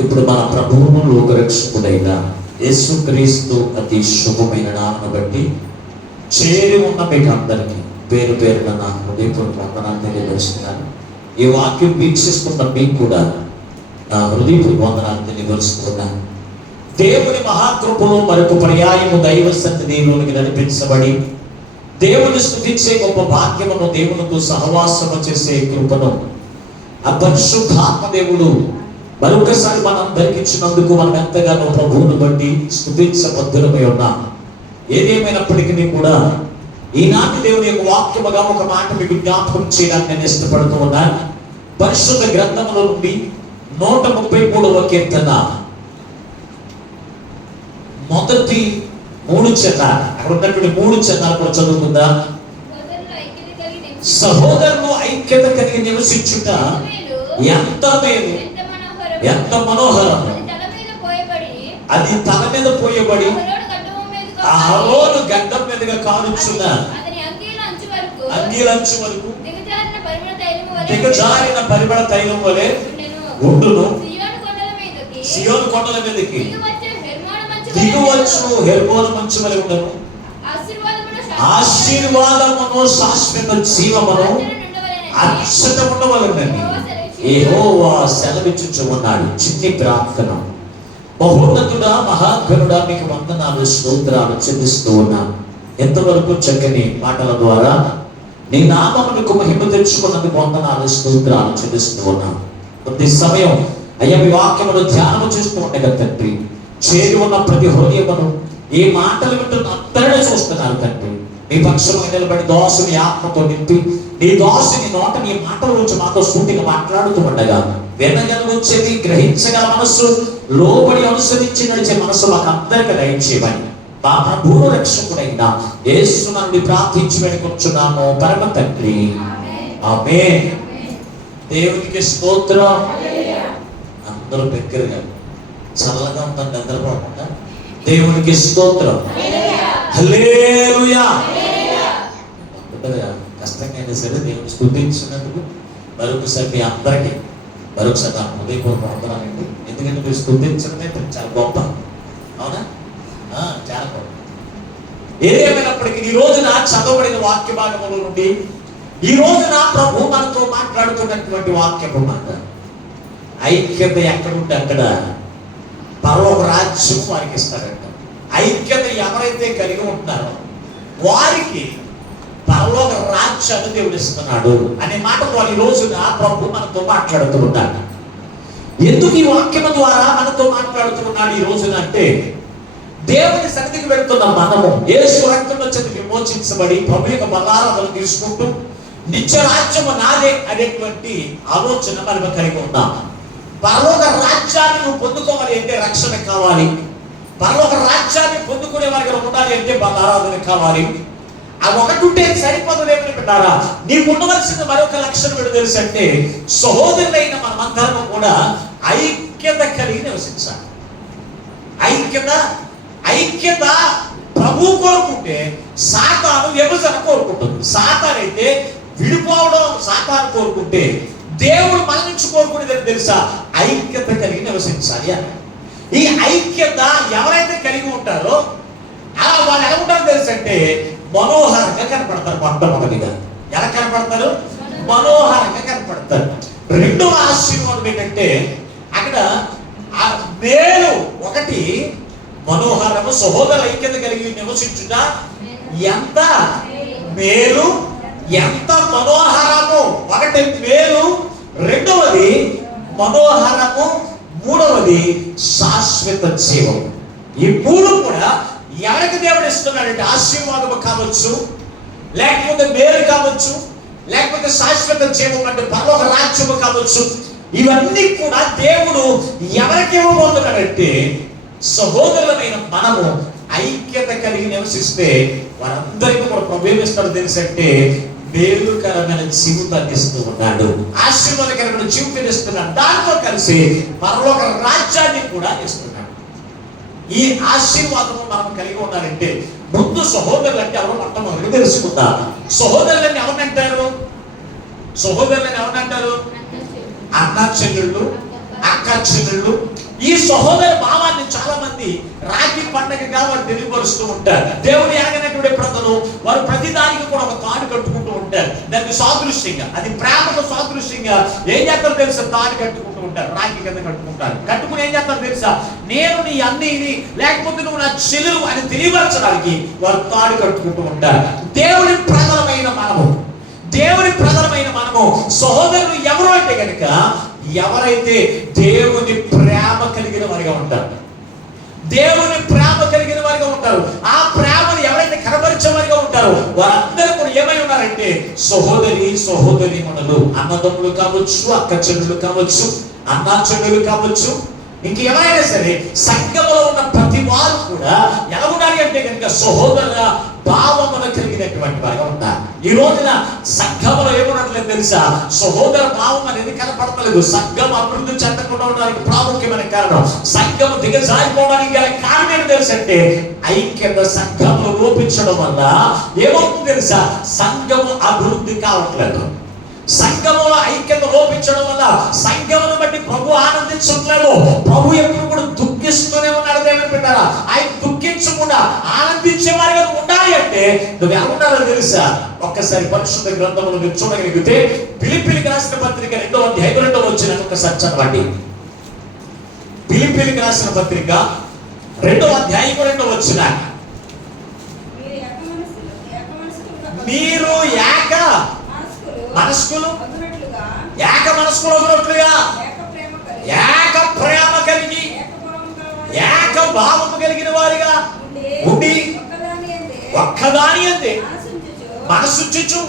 ఇప్పుడు మన ప్రభువును లోకరక్షకుడైన యేసుక్రీస్తు అతి శుభమైన నామను బట్టి చేరి ఉన్న మీకు అందరికీ పేరు పేరున నా హృదయపూర్వక వందనాలు తెలియజేస్తున్నాను. ఈ వాక్యం వీక్షిస్తున్న మీకు కూడా నా హృదయపూర్వక వందనాలు తెలియజేస్తున్నాను. దేవుని మహాకృపలో మరొక పర్యాయము దైవ సన్నిధిలోనికి నడిపించబడి దేవుని స్తుతించే గొప్ప భాగ్యమును, దేవునితో సహవాసము చేసే కృపను ఆ పరిశుద్ధాత్మ దేవుడు మరొకసారి మనందరికి ఇచ్చినందుకు మనం ఎంతగానో ప్రభువును బట్టి స్తుతించబద్ధులమై ఉన్నాం. ఏదేమైనప్పటికీ కూడా ఈనాటి దేవుని యొక్క వాక్యముగా ఒక మాట మీకు జ్ఞాపకం చేయడానికి నేను ఇష్టపడుతూ ఉన్నాను. పరిశుద్ధ గ్రంథములో నుండి 133వ కీర్తన మొదటి 3 చరణాలు, అక్కడ ఉన్నటువంటి 3 చరణాలు కూడా చదువుకుందా. సహోదరులు ఐక్యత కలిగి నివసించుట ఎంత మేలు, ఎంత మనోహరం. అది తల మీద పోయబడి అహరోను గడ్డం మీదుగా కారుచున్న అంగీలంచు వరకు దిగజారిన పరిమళ తైలం వలె ఉండును. సియోను కొండల మీదకి దిగువచ్చు హెర్మోను మంచు వలె ఉండను. ఆశీర్వాదమును శాశ్వత జీవమును అక్షత ఉండవలెనని యెహోవా సెలవిచ్చుచు ఉన్నాడు. చిన్ని ప్రార్థన. మహోన్నతుడా, మహాఘనుడా, మీకు వందనాలు, స్తోత్రాలు చెల్లిస్తూ ఉన్నాను. ఎంతవరకు చక్కని మాటల ద్వారా నీ నామమునకు మహిమ తెచ్చుకున్నందుకు వందనాలు, స్తోత్రాలు చెల్లిస్తూ ఉన్నాను. కొద్ది సమయం అయ్యా మీ వాక్యమును ధ్యానము చేస్తూ ఉండగా తండ్రి, చేరి ఉన్న ప్రతి హృదయమును ఈ మాటలు వింటున్న అందరినీ చూస్తున్నారు తండ్రి. మీ పక్షంలో నిలబడి దోసుని ఆత్మతో నింపి నీ దోసుని నోట నీ మాటల నుంచి మాతో సూటిగా మాట్లాడుతూ ఉండగా వినగలిగొచ్చేది, గ్రహించగల మనస్సు, లోబడి అనుసరించి నడిచే మనసు మాకు అందరికీ దయచేయమని మా ప్రభువు రక్షకుడైన యేసు నుండి ప్రార్థించి వేడుకొచ్చున్నాము పరమ తండ్రి, ఆమేన్. దేవునికి స్తోత్రం. అందరూ దగ్గరగా చల్లగా ఉందండి, నిద్రపోకుండా. దేవునికి స్తోత్రం. హల్లెలూయా. కష్టంగా అయినా సరే దేవుని స్తుతించినందుకు మరొకసారి మీ అందరికీ మరొకసారి నా హృదయపూర్వక వందనాలండి. ఎందుకంటే మీరు స్తుతించడమే చాలా గొప్ప, అవునా? చాలా గొప్ప. ఏదేమైనప్పటికీ ఈ రోజున చదవబడిన వాక్య భాగముల నుండి ఈ రోజున ప్రభు మనతో మాట్లాడుతున్నటువంటి వాక్యపు మాట, ఐక్యత ఎక్కడుంటే అక్కడ పరలోక రాజ్యం వారికి ఇస్తారంట. ఐక్యత ఎవరైతే కలిగి ఉంటున్నారో వారికి పరలోక రాజ్యాన్ని దేవుడు ఇస్తున్నాడు అనే మాట ద్వారా ఈ రోజున ప్రభు మనతో మాట్లాడుతూ ఉన్నాడు. ఎందుకు ఈ వాక్యం ద్వారా మనతో మాట్లాడుతూ ఉన్నాడు ఈ రోజున అంటే, దేవుని సన్నిధికి వెళ్తున్న మనము యేసు రక్తంలో చేత విమోచించబడి ప్రభు యొక్క బలారాధనలు తీసుకుంటూ నిత్య రాజ్యము నాదే అనేటువంటి ఆలోచన మనం కలిగి ఉన్నాం. పరలోక రాజ్యాన్ని నువ్వు పొందుకోవాలి అంటే రక్షణ కావాలి. పరలోక రాజ్యాన్ని పొందుకునే వారికి ఉండాలి అంటే బలారాధన కావాలి. ఆ ఒకటి ఉంటే సరిపోదు. ఏమని పెట్టారా, నీకు ఉండవలసిన మరొక లక్షణం ఏంటో తెలుసు అంటే, సహోదరులైన మనమందరం కూడా ఐక్యత కలిగి నివసించాలి. ఐక్యత ప్రభు కోరుకుంటే సాతాను విభజన కోరుకుంటుంది. సాతాను అయితే విడిపోవడం సాతాను కోరుకుంటే, దేవుడు మన నుంచి కోరుకునేది తెలుసా, ఐక్యత కలిగి నివసించాలి అని. ఈ ఐక్యత ఎవరైతే కలిగి ఉంటారో అలా వాళ్ళు ఎలా ఉంటారో తెలుసు అంటే, మనోహరంగా కనపడతారు. మొట్టమొదటిగా ఎలా కనపడతారు? మనోహరంగా కనపడతారు. రెండవ ఆశీర్వాదం ఏంటంటే, అక్కడ మేలు ఒకటి మనోహరము, సహోదర ఐక్యత కలిగి నివసించుట ఎంత మేలు, ఎంత మనోహరము. ఒకటి మేలు, రెండవది మనోహరము, మూడవది శాశ్వత జీవం. ఈ మూడు కూడా ఎవరికి దేవుడు ఇస్తున్నాడంటే, ఆశీర్వాదము కావచ్చు, లేకపోతే మేలు కావచ్చు, లేకపోతే శాశ్వత జీవం అంటే పరలోక రాజ్యము కావచ్చు. ఇవన్నీ కూడా దేవుడు ఎవరికి ఇవ్వబోతున్నాడంటే, సహోదరులమైన మనము ఐక్యత కలిగి నివసిస్తే వారందరికీ కూడా ప్రభేమిస్తాడు తెలుసంటే, మేలుకరమైన జీవితాన్ని ఇస్తూ ఉన్నాడు, ఆశీర్వాదకరమైన జీవితాన్ని ఇస్తున్నాడు. దాంతో కలిసి పరలోక రాజ్యాన్ని కూడా ఇస్తున్నాడు. ఈ ఆశీర్వాదము మనం కలిగి ఉండాలంటే ముందు సహోదరులు అంటే ఎవరు మొట్టమొదటి తెలుసుకుందాం. సహోదరులని ఎవరినంటారు? సహోదరులని ఎవరినంటారు? అన్న చెల్లెళ్ళు, అక్క చెల్లెళ్ళు, ఈ సహోదర భావాన్ని చాలా మంది రాఖీ పండగగా వారు తెలియపరుస్తూ ఉంటారు. దేవుని ఎరగనటువంటి ప్రజలు వారు ప్రతిదానికి కూడా ఒక తాడు కట్టుకుంటూ ఉంటారు. దానికి సాదృశ్యంగా, అది ప్రేమకు సాదృశ్యంగా ఏం చేస్తారో తెలుసా, తాడు కట్టుకుంటూ ఉంటారు. రాఖీ కింద కట్టుకుంటారు. కట్టుకుని ఏం చేస్తారో తెలుసా, నేను నీ అన్నయ్యని లేకపోతే నువ్వు నా చెల్లెలు అని తెలియపరచడానికి వారు తాడు కట్టుకుంటూ ఉంటారు. దేవుని ప్రజలమైన మనము సహోదరులు ఎవరు అంటే కనుక, ఎవరైతే దేవుని ప్రేమ కలిగిన వారిగా ఉంటారు, దేవుని ప్రేమ కలిగిన వారిగా ఉంటారు, ఆ ప్రేమను ఎవరైతే కనబరిచే వారిగా ఉంటారో వారందరూ కూడా ఏమై ఉన్నారంటే సహోదరి మనలు, అన్నదమ్ములు కావచ్చు, అక్క చెల్లెలు కావచ్చు, అన్నా చెల్లెలు కావచ్చు, ఇంకెవరైనా సరే సంఘంలో ఉన్న ప్రతి వారు కూడా ఎలా ఉండాలి అంటే కనుక సహోదర భావమును కలిగినటువంటి వారిగా ఉంటారు. ఈ రోజున సంఘంలో ఏమున్నట్లేదు తెలుసా, సహోదర భావం అనేది కనపడతలేదు. సంఘం అభివృద్ధి చెందకుండా ఉండడానికి ప్రాముఖ్యమైన కారణం, సంఘం దిగజారిపోవడానికి గల కారణం ఏంటి తెలుసు అంటే, ఐక్యత సంఘంలో లోపించడం వల్ల ఏమవుతుంది తెలుసా, సంఘము అభివృద్ధి కావట్లేదు. సంఘములో ఐక్యత లోపించడం వల్ల సంఘమును బట్టి ప్రభు ఆనందించట్లేదు. ప్రభు ఎప్పుడు కూడా దుఃఖిస్తూనే ఉన్నాడు. దేవుని బిడ్డలారా, ఆయన దుఃఖించకుండా ఆనందించే వారిగా ఉండాలి అంటే నువ్వు ఎలా ఉండాలో తెలుసా, ఒక్కసారి పరిశుద్ధ గ్రంథములు మీరు చూడగలిగితే ఫిలిప్పీలకు రాసిన పత్రిక 2వ అధ్యాయం 2వ వచనం ఒకసారి చదవండి. ఫిలిప్పీలకు రాసిన పత్రిక 2వ అధ్యాయం 2వ వచనం, మీరు ఏక మనస్కులు ఏక ప్రేమ కలిగి ఏక భావము కలిగిన వారిగా ఉండి ఒక్కదాని అంతే మనసుంచు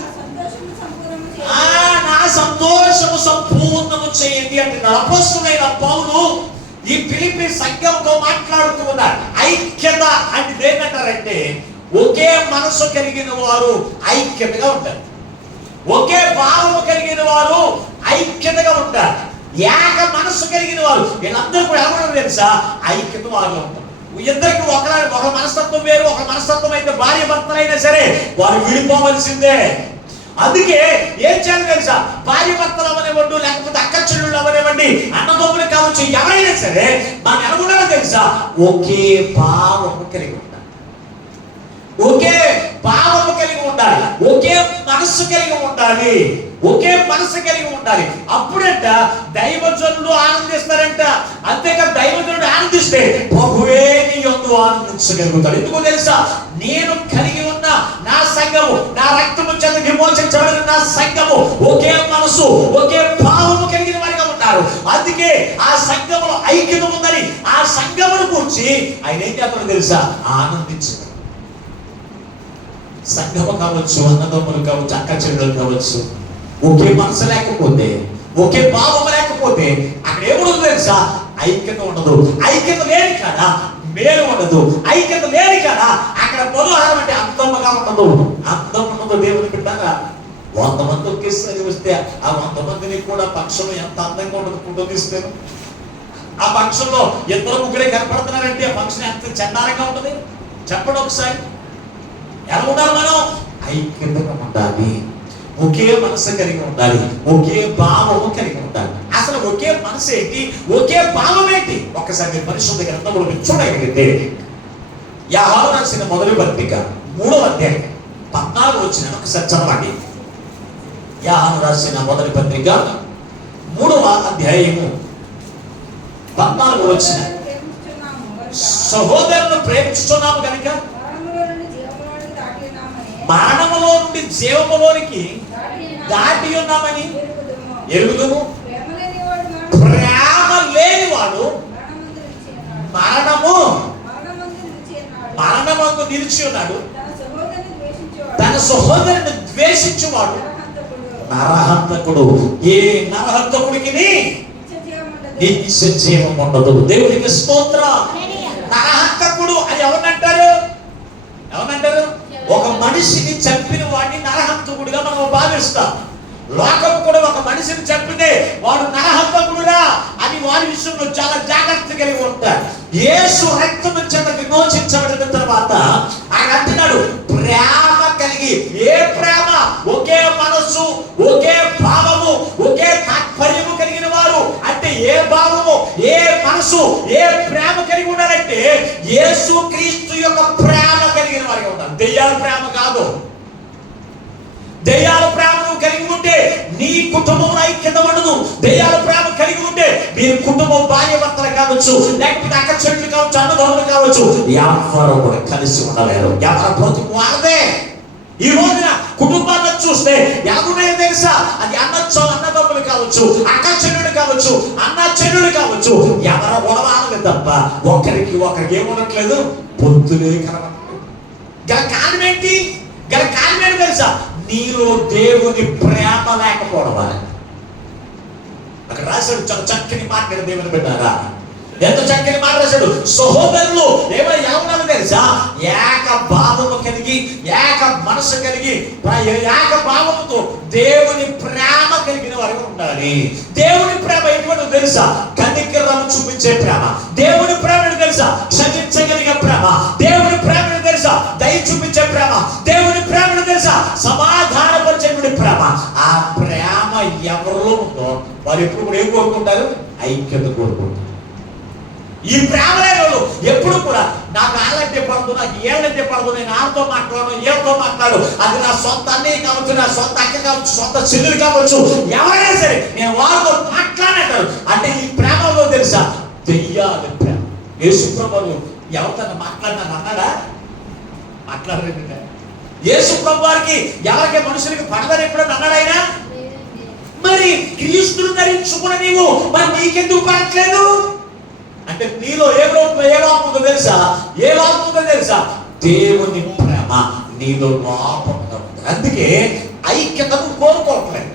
నా సంతోషము సంపూర్ణము చేయండి అంటే అపోస్తలుడైన పౌలు ఈ ఫిలిప్పీ సంఘంతో మాట్లాడుతూ ఉన్నారు. ఐక్యత అంటే ఏంటంటారంటే, ఒకే మనసు కలిగిన వారు ఐక్యతగా ఉంటారు, ఒకే భావము కలిగిన వారు ఐక్యతగా ఉంటారు, ఏక మనస్సు కలిగిన వారు వీళ్ళందరూ కూడా ఎవరు తెలుసా, ఐక్యత వారిలో ఉంటారు. ఇద్దరికి ఒక మనస్తత్వం వేరు, ఒక మనస్తత్వం అయితే భార్య భర్తలైనా సరే వారు విడిపోవలసిందే. అందుకే ఏం చేయాలి తెలుసా, భార్య భర్తలు అవనివ్వండి, లేకపోతే అక్క చెల్లెళ్ళు అవనివ్వండి, అన్నదమ్ములు కావచ్చు, ఎవరైనా సరే మనం ఎలా ఉండాలో తెలుసా, ఒకే భావము కలిగి ఉంటారు, ఒకే భావము కలిగి ఉండాలి, ఒకే మనస్సు కలిగి ఉండాలి, ఒకే మనసు కలిగి ఉండాలి. అప్పుడంట దైవజనులు ఆనందిస్తారంట. అంతేకాదు దైవజనుడు ఆనందిస్తే ప్రభువే నీ యందు ఆనందించగలుగుతాడు. ఎందుకో తెలుసా, నేను కలిగి ఉన్న నా సంఘము, నా రక్తము చేత విమోచించబడిన నా సంఘము ఒకే మనసు ఒకే భావము కలిగిన వారిగా ఉన్నారు. అందుకే ఆ సంఘములో ఐక్యత ఉందని ఆ సంఘమును కూర్చి ఆయన ఏం చేస్తాడో తెలుసా, ఆనందించారు. సంఘము కావచ్చు, అన్నదమ్ములు కావచ్చు, అక్క చెల్లెలు కావచ్చు, ఒకే మనసు లేకపోతే, ఒకే భావం లేకపోతే అక్కడ ఏముండదు తెలుసా, ఐక్యత ఉండదు. ఐక్యత లేని కాదా మేలు ఉండదు. ఐక్యత లేని కాదా అక్కడ పొలహారం అంటే అందముగా ఉండదు. అందం ఉండదు. దేవుని బిడ్డగా 100 మంది ఒకేసారి వస్తే ఆ 100 మందిని కూడా పక్షంలో ఎంత అందంగా ఉండదు ఫోటోలు ఇస్తారు. ఆ పక్షంలో 2-3 కనపడుతున్నారంటే ఆ పక్షం ఎంత చండాలంగా ఉంటుంది చెప్పండి ఒకసారి. ఎలా ఉండాలి మనం? ఐక్యతగా ఉండాలి, ఒకే మనసు కలిగి ఉండాలి, ఒకే భావము కలిగి ఉండాలి. అసలు ఒకే మనసు ఏంటి, ఒకే భావం ఏంటి? ఒక్కసారి పరిశుద్ధ గ్రంథంలో చూడగలిగితే యోహాను రాసిన మొదటి పత్రిక 3వ అధ్యాయం 14వ వచనం ఒకసారి చదవండి. యోహాను రాసిన మొదటి పత్రిక 3వ అధ్యాయము 14వ వచనం, సహోదరులను ప్రేమిస్తున్నాము కనుక మరణములో నుండి జీవములోనికి దాటి ఉన్నామని ఎరుగుదుము. ప్రేమ లేనివాడు మరణమందు నిలిచి ఉన్నాడు. తన సహోదరుని ద్వేషించువాడు నరహంతకుడు. ఏ నరహంతకుడికి నిత్య జీవం ఉండదు. దేవునికి స్తోత్రం. నరహంతకుడు అని ఎవరినంటారు? ఒక మనిషిని చంపిన వాడిని నరహంతకుడిగా మనం భావిస్తాం. లోకం కూడా ఒక మనిషిని చంపితే వాడు నరహంతకుడురా అని వారి విషయంలో చాలా జాగ్రత్త కలిగి ఉంటారు. యేసు రక్తము చేత విమోచించబడిన తర్వాత ఆయన అంటున్నాడు, ప్రేమ కలిగి. ఏ ప్రేమ? ఒకే మనస్సు, ఒకే భావము, ఒకే తాత్పర్యము కలిగిన వారు. అంటే ఏ భావము, ఏ మనసు, యేసు క్రీస్తు యొక్క ప్రేమ కలిగిన వారిగా ఉంటారు. దెయ్యాల ప్రేమ కాదు. దెయ్యాల ప్రేమ నువ్వు కలిగి ఉంటే నీ కుటుంబంలో ఐక్యత ఉండదు. దెయ్యాల ప్రేమ కలిగి ఉంటే మీ కుటుంబం భార్య భర్తలు కావచ్చు, లేకపోతే అక్క చెట్లు కావచ్చు, అన్నదమ్ములు కావచ్చు, ఎవరు కూడా కలిసి ఉండలేరు. ఎవరి బ్రతుకు వారదే. ఈ రోజున కుటుంబాలను చూస్తే ఎవరున్నాయో తెలుసా? అది అన్నదమ్ములు కావచ్చు, అక్క చెల్లెలు కావచ్చు, అన్న చెల్లెలు కావచ్చు, ఎవరు గొడవలే తప్ప ఒకరికి ఏముండట్లేదు, పొద్దులే కలవట్లేదు. గల కారణం ఏంటి? తెలుసా? నీలో దేవుని ప్రేమ లేకపోవడం. అక్కడ రాశాడు చాలా చక్కని మాట. దేవుని బిడ్డారా, ఎంత చక్కని మాట రాశాడు. సహోదరులు ఏమన్నా తెలుసా? ఏక భావము కలిగి, ఏక మనసు కలిగి, ఏక భావముతో దేవుని ప్రేమ కలిగిన వారు ఉండాలి. దేవుని ప్రేమ ఎటువంటి తెలుసా? కనికరం చూపించే ప్రేమ. దేవుని ప్రేమ తెలుసా? క్షమించగలిగే ప్రేమ. దేవుని ప్రేమ తెలుసా? దయ చూపించే ప్రేమ. దేవుని ప్రేమ తెలుసా? సమాధానపరిచేటువంటి ప్రేమ. ఆ ప్రేమ ఎవరిలో ఉందో వారు ఎప్పుడు కూడా ఏం కోరుకుంటారు? ఐక్యత కోరుకుంటారు. ఈ ప్రేమ లేని వాళ్ళు ఎప్పుడు కూడా నాకు ఆళ్ళంటే పడదు, నాకు ఏళ్ళంటే పడదు, నేను ఆళ్ళతో మాట్లాడను, ఏళ్ళతో మాట్లాడు, అది నా సొంత అన్నయ్య కావచ్చు, నా సొంత అక్క కావచ్చు, సొంత చెల్లెలు కావచ్చు, ఎవరైనా సరే నేను వాళ్ళతో మాట్లాడేటారు. అంటే ఈ ప్రేమలో తెలుసా? దెయ్యాలి ప్రేమ. యేసు ప్రభువు ఎవరితో మాట్లాడినాను అన్నాడా? మాట్లాడలేదు. యేసు ప్రభు వారికి ఎవరికి మనుషులకి పడదని ఎప్పుడన్నా అన్నాడు ఆయన? మరి క్రీస్తును ధరించుకున్న నీవు మరి నీకెందుకు పడట్లేదు అంటే నీలో ఏ లోపం తెలుసా? దేవుని ప్రేమ నీలో లోపంగా ఉంది. అందుకే ఐక్యతను కోరుకోవట్లేదు.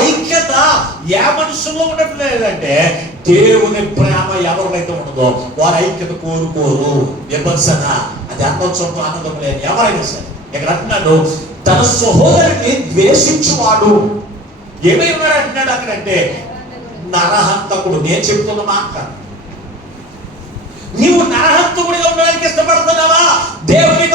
ఐక్యత ఏ మనుషుల్లో ఉండట్లేదంటే దేవుని ప్రేమ ఎవరినైతే ఉండదో వారు ఐక్యత కోరుకోరు. విభజన అది అన్నోత్సవం ఆనందం లేదు ఎవరైనా సరే. ఇక్కడ అంటున్నాడు తన సహోదరుని ద్వేషించువాడు ఏమై ఉన్నాడు అంటున్నాడు. అక్కడంటే నరహంతకుడు. నేను చెప్తున్న మాట, నీవు నరహంతకుడిగా ఉండడానికి ఇష్టపడుతున్నావా? దేవుని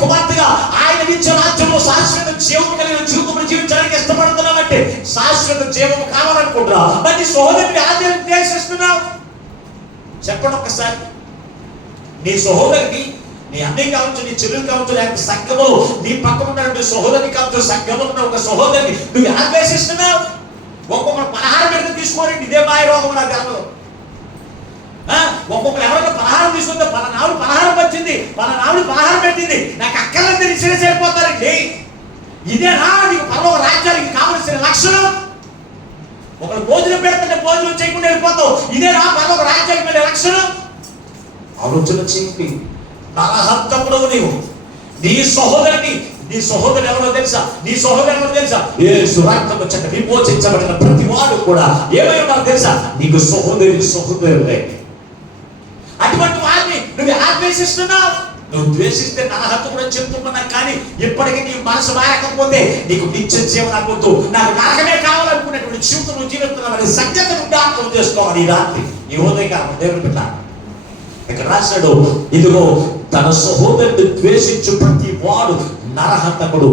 కుమార్తెగా ఆయన ఇచ్చే రాజ్యంలో శాశ్వత జీవం కలిగిన జీవితం జీవించడానికి ఇష్టపడుతున్నావంటే శాశ్వత జీవం కావాలనుకుంటున్నా. మరి సహోదరుని ఆద్యం ద్వేషిస్తున్నావు. చెప్పండి ఒక్కసారి. నీ సహోదరుని, నీ అన్నయ్య కావచ్చు, నీ చెల్లెలు కావచ్చు, లేకపోతే సంఘములో నీ పక్కన ఉన్నటువంటి సహోదరుని కావచ్చు, సంఘంలో ఉన్న ఒక సహోదరుని నువ్వు ఎలా ద్వేషిస్తున్నావు? ఒక్కొక్కరు పలహారం పెడితే తీసుకోరండి, ఇదే మాయ రోగం నాకు తెలదు. ఒక్కొక్కరు ఎవరైనా పలహారం తీసుకుంటే పలానావిడ పలహారం వచ్చింది, పలానావిడ పలహారం పెట్టింది, నాకు అక్కర్లంతా ఇన్సూరెన్స్ అయిపోతారండి. ఇదేనా నీకు పర్వ రాజ్యానికి కావలసిన లక్షణం? ఒకరు భోజనం పెడుతుంటే భోజనం చేయకుండా వెళ్ళిపోతావు, ఇదేనా పర్వ రాజ్యానికి వెళ్ళే లక్షణం? ఆలోచన చేయండి. నరహంతకుడవు నీవు. నీ సహోదరుడు ఎవరో తెలుసా? యేసు రక్తము చేత విమోచించబడిన ప్రతి వాడు కూడా ఏమై ఉన్నారో తెలుసా? నీకు సహోదరుడే. అటువంటి వారిని నువ్వు ఎలా ద్వేషిస్తున్నావు? నువ్వు ద్వేషిస్తే నరహంతకుడు అని చెప్తున్నా, కానీ ఇప్పటికీ నీ మనసు మారకపోతే నీకు నిత్య జీవనం వద్దు, నాకు నరకమే కావాలనుకునేటువంటి జీవితం నువ్వు జీవిస్తున్నావు. సంగతి జ్ఞాపకం చేసుకోవాలి. ఈ రాత్రి ఈ ఉదయకాలం దేవుని బిడ్డ ఇక్కడ రాశాడు, ఇదిగో తన సహోదరుని ద్వేషించు ప్రతి వాడు నరహంతకుడు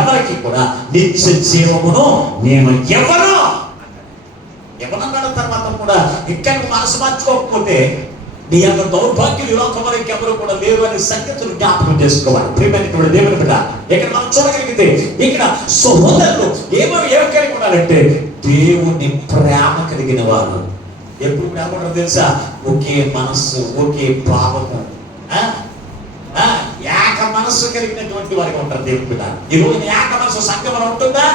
ఎవరికి కూడా నిత్య జీవమును నేను ఎవరన్నాడు. తర్వాత కూడా ఇక్కడ మనసు మార్చుకోకపోతే నీ యొక్క దౌర్భాగ్యులు ఈ లోకంలో ఇంకెవరు కూడా లేరు అనే సంగతులు జ్ఞాపకం చేసుకోవాలి. ప్రియమైనటువంటి దేవుని బిడ్డ ఇక్కడ మనం చూడగలిగితే ఇక్కడ సహోదరులు ఏమి కలిగి ఉండాలంటే దేవుని ప్రేమ కలిగిన వారు. ఎప్పుడు ఏమంటారు తెలుసా? ఒకే మనస్సు, ఒకే భావము, ఏక మనస్సు కలిగినటువంటి వారికి ఉంటారు దేవుని బిడ్డ. ఈ రోజు ఏక మనస్సు సంఘంలో ఉంటుందా?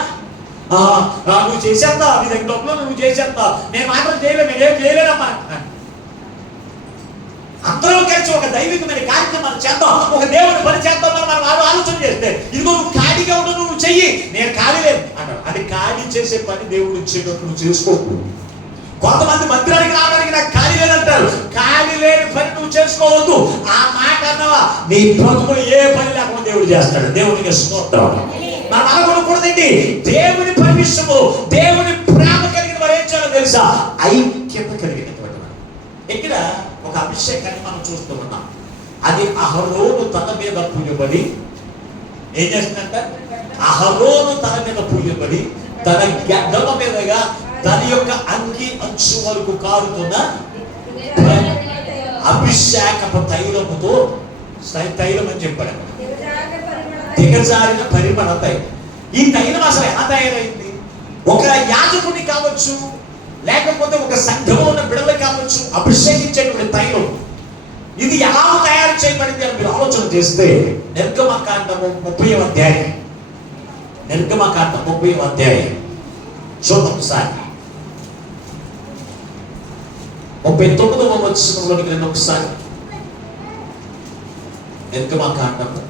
నువ్వు చేసేస్తా, నీ దగ్గర డబ్బులు నువ్వు చేసేస్తా, నేను మాత్రం చేయలేదు, నేనేం చేయలేదమ్మా. అందరం కలిసి ఒక దైవికమైన కార్యక్రమాలు చేద్దాం, ఒక దేవుని పని చేద్దాం మనం ఆలోచన చేస్తే, ఇదిగో నువ్వు ఖాళీగా ఉండవు, నువ్వు చెయ్యి, నేను ఖాళీ లేదు అన్నాడు. అది ఖాళీ చేసే పని దేవుడు ఇచ్చేటట్టు నువ్వు చేసుకోకు. కొంతమంది మందిరానికి రావడానికి నాకు ఖాళీ లేదంటారు. ఖాళీ లేని పని నువ్వు చేసుకోవద్దు. ఆ మాట అన్నవా నీ బ్రతుకులు ఏ పని లేకుండా దేవుడు చేస్తాడు. దేవునికి స్తోత్రం. మనం అనుకోకూడదండి. దేవుని పరిమిషము, దేవుని ప్రేమ కలిగిన వారు ఏం చేయాలో తెలుసా? ఐక్యత కలిగినటువంటి వారు. ఇక్కడ ఒక అభిషేకాన్ని మనం చూస్తూ ఉన్నాం. అది అహరోను తన మీద పూయబడి ఏం చేస్తుందంట? అహరోను తన మీద పూయబడి తన గడ్డల మీదగా తన యొక్క అంగి అంచు వరకు కారుతున్న అభిషేకపు తైలముతో, తైలం అని చెప్పాడు, దిగజారిన పరిమళ తైలం. ఈ తైలం అసలు ఎలా తయారైంది? ఒక యాజకుని కావచ్చు, లేకపోతే ఒక సంఘంలో ఉన్న బిడ్డలు కావచ్చు, అభిషేకించేటువంటి తైలం ఇది ఎలా తయారు చేయబడింది అని మీరు ఆలోచన చేస్తే, నిర్గమకాండము 30వ అధ్యాయం, నిర్గమకాండం 30వ అధ్యాయం చూద్దాం ఒకసారి. 39వ వచనంలోనికి రండి ఒకసారి. నిర్గమకాండము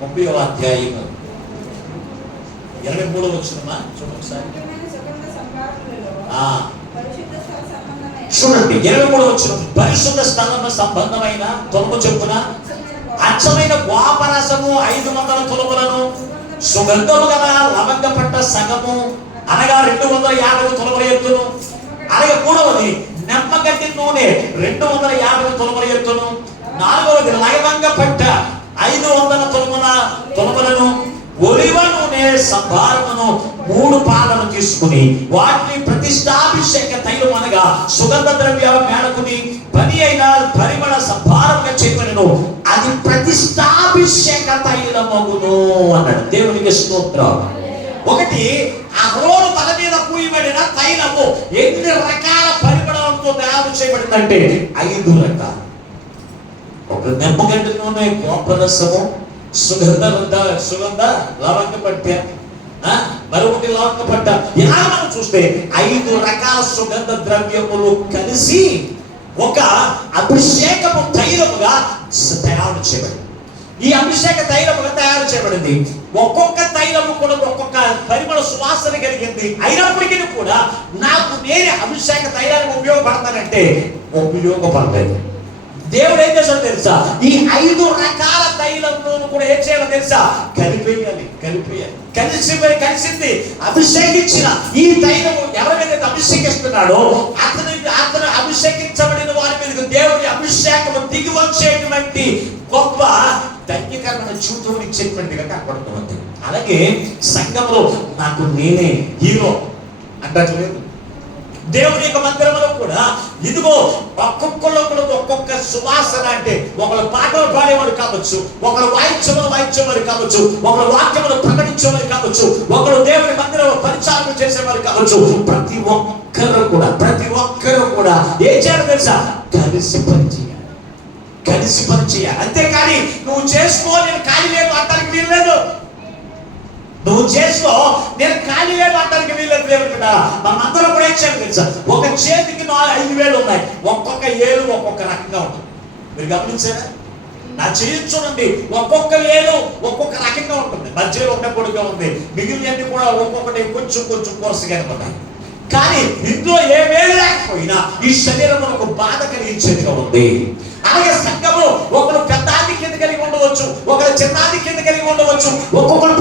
30వ అధ్యాయం 23వ వచనమా చూడండి ఒకసారి. చూడండి 23వ వచనం. పరిశుద్ధ స్థలము సంబంధమైన తొలము చొప్పున అచ్చమైన గోపరసము 500 తులములను, సుగంధము గల లవంగపట్ట సగము అనగా 250 తులముల ఎత్తును, అలాగే 3వది నిమ్మగడ్డి నూనె 250 తులముల ఎత్తును, 4వది లవంగపట్ట 500 తులములను, ఒలివ నూనె సంభారమును 3 పాలను తీసుకుని వాటిని ప్రతిష్టాభిషేక తైలం అనగా సుగంధ ద్రవ్య మేడకుని పని అయిన పరిమళ సంభారంగా చెప్పను, అది ప్రతిష్టాభిషేక తైలమగును అన్నాడు. దేవునికి స్తోత్రం. ఒకటి అహరోను తల మీద పూయబడిన తైలము ఎన్ని రకాల పరిమళంతో తయారు చేయబడిందంటే 5 రకాలు. ఒక నిమ్మగడ్డి నూనె, గోపరసము, సుగంధ లవంగపట్ట, మరొకటి లవంగపట్ట, ఇలా మనం చూస్తే 5 రకాల సుగంధ ద్రవ్యములు కలిసి ఒక అభిషేకము తైలముగా తయారు చేయబడింది. ఈ అభిషేక తైలముగా తయారు చేయబడింది. ఒక్కొక్క తైలము కూడా ఒక్కొక్క పరిమళ సువాసన కలిగింది. అయినప్పటికీ కూడా నాకు నేనే అభిషేక తైలానికి ఉపయోగపడతానంటే ఉపయోగపడలేదు. దేవుడు ఏం చేశాడో తెలుసా? ఈ 5 రకాల తైలంలో కూడా ఏం చేయాలో తెలుసా? కలిపేయాలి. కలిసింది. అభిషేకించిన ఈ తైలము ఎవరి మీద అభిషేకిస్తున్నాడో అతను అభిషేకించబడిన వారి మీద దేవుడి అభిషేకము దిగి వచ్చేటువంటి గొప్ప ధన్యకరమైన చూతువుని ఇచ్చేటువంటిగా కనపడుతుంది. అలాగే సంఘంలో నాకు నేనే హీరో అంటట్లేదు. దేవుని యొక్క మందిరంలో కూడా ఇదిగో ఒక్కొక్కరు కూడా ఒక్కొక్క సువాసన, అంటే ఒకరు పాటలు పాడేవారు కావచ్చు, ఒకరు వాయించేవారు కావచ్చు, ఒకరు వాక్యములు ప్రకటించేవారు కావచ్చు, ఒకరు దేవుని మందిరంలో పరిచారణ చేసేవారు కావచ్చు. ప్రతి ఒక్కరు కూడా ఏం చేయాలి తెలుసా? కలిసి పనిచేయాలి. అంతేకాని నువ్వు చేసుకో నేను ఖాళీ లేదు అంటానికి వీల్లేదు. నువ్వు చేసుకో నేను ఖాళీ లేదు అంటానికి వీల్లేదు. దేవుడు మనం అందరం కూడా ఏం చేయాలి తెలుసా? ఒక చేతికి 5 వేలు ఉన్నాయి, ఒక్కొక్క ఏలు ఒక్కొక్క రకంగా ఉంటుంది. మీరు గమనించారా? నా చేయి చూడండి, ఒక్కొక్క ఏలు ఒక్కొక్క రకంగా ఉంటుంది. మధ్యలో ఒక పొడిగా ఉంది, మిగిలినన్ని కూడా ఒక్కొక్కటి కొంచెం కోర్సుగా ఉన్నాయి. కానీ ఇందులో ఏ వేలు లేకపోయినా ఈ శరీరం ఒక బాధ కలిగించేదిగా ఉంది. అలాగే సంఘము ఒకరు పెద్దాది కింద కలిగి ఉండవచ్చు, ఒకరు చిన్నాది కింద కలిగి ఉండవచ్చు, ఒక్కొక్కరు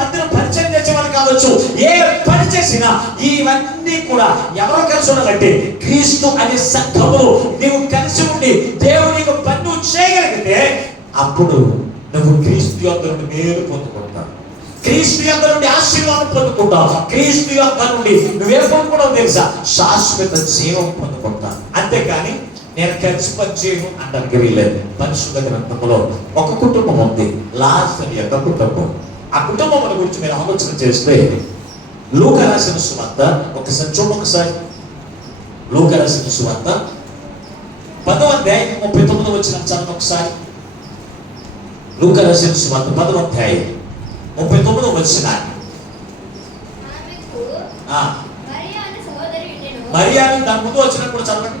మందిరం పరిచయం చేసేవారు కావచ్చు. ఏ పని చేసినా ఇవన్నీ కూడా ఎవరు కలిసి ఉండాలంటే క్రీస్తు అనే సంఘము నీవు కలిసి ఉండి దేవునికి పన్ను చేయగలిగితే అప్పుడు నువ్వు క్రీస్తు యొక్క నుండి మేలు పొందుకుంటావు, క్రీస్తు యొక్క నుండి ఆశీర్వాదం పొందుకుంటావు, క్రీస్తు యొక్క నుండి నువ్వేం పొందుకుంటావు తెలుసా? శాశ్వత జీవం పొందుకుంటావు. అంతేకాని నేను కలిసి పనిచేయను అంటానికి వీల్లేదు. పరిశుద్ధ గ్రంథంలో ఒక కుటుంబం ఉంది, లాజరు యొక్క కుటుంబం. ఆ కుటుంబం గురించి మీరు ఆలోచన చేస్తే లూకా రాసిన సువార్త ఒకసారి చూడండి. లూకా రాసిన సువార్త 10వ అధ్యాయం 39వ వచనం చదవండి ఒకసారి. లూకా రాసిన సువార్త 10వ అధ్యాయం 39వ వచనం. మరియాను దాని ముందు వచ్చినప్పుడు చదవండి.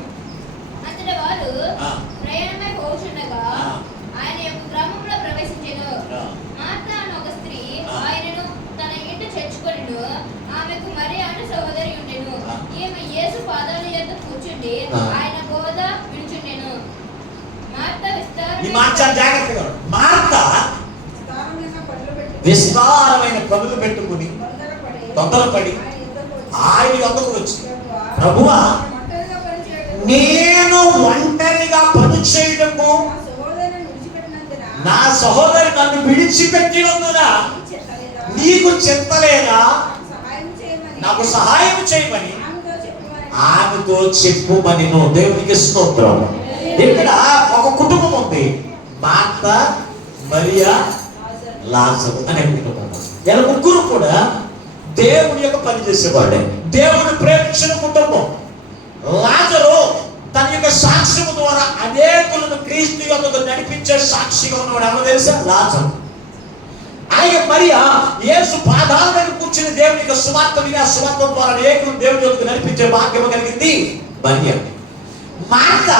విస్తారమైన పనులు పెట్టుకుని తొందరపడి ఆయన వద్దకు వచ్చి, ప్రభువా నేను ఒంటరిగా పని చేయడము నా సహోదరి నన్ను విడిచిపెట్టినందున నీకు చింత లేదా నాకు సహాయం చేయమని ఆమెతో చెప్పుమని. నువ్వు దేవునికి స్తోత్రం. ఇక్కడ ఒక కుటుంబం ఉంది, మార్త, మరియా, లాజరు అనే కుటుంబం. ఇలా ముగ్గురు కూడా దేవుని యొక్క పని చేసేవాడే, దేవుని ప్రేమించిన కుటుంబం. లాజరు తన యొక్క సాక్ష్యము ద్వారా అనేకులను క్రీస్తు యొక్కకు నడిపించే సాక్షిగా ఉన్నవాడు. ఎవరు తెలుసా? లాజరు. అలాగే మరియా యేసు పాదాల మీద కూర్చుని దేవుని యొక్క సువార్త విని ఆ సువార్త ద్వారా అనేకులను దేవుని యొక్కకు నడిపించే భాగ్యం కలిగింది మరియా. మార్త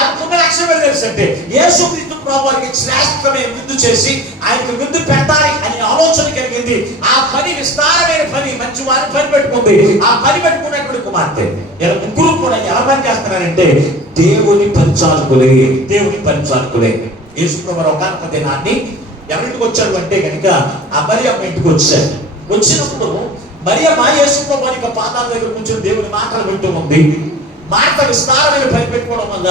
అనుకున్న లక్ష్యం ఏం తెలుసంటే యేసు క్రీస్తు ప్రభువుకి శ్రేష్టమైన విందు చేసి ఆయనకు విందు పెట్టాలి అనే ఆలోచన కలిగింది. ఆ పని విస్తారమైన పని, మంచి వారిని పని పెట్టుకుంది. ఆ పని పెట్టుకున్నటువంటి కుమార్తె. ఇలా ముగ్గురు కూడా ఎలా పని చేస్తున్నారంటే దేవుని పరిచారకులే, దేవుని పరిచారకులే. యేసు ప్రభువు ఒకనొక దినాన్ని ఎవరింటికి వచ్చాడు అంటే కనుక ఆ మరియమ్మ ఇంటికి వచ్చాడు. వచ్చినప్పుడు మరియమ్మ యేసు ప్రభువు యొక్క పాదాల దగ్గర కూర్చొని దేవుని మాటలు వింటూ ఉంది. మార్త విస్తారమైన పని పెట్టుకోవడం వల్ల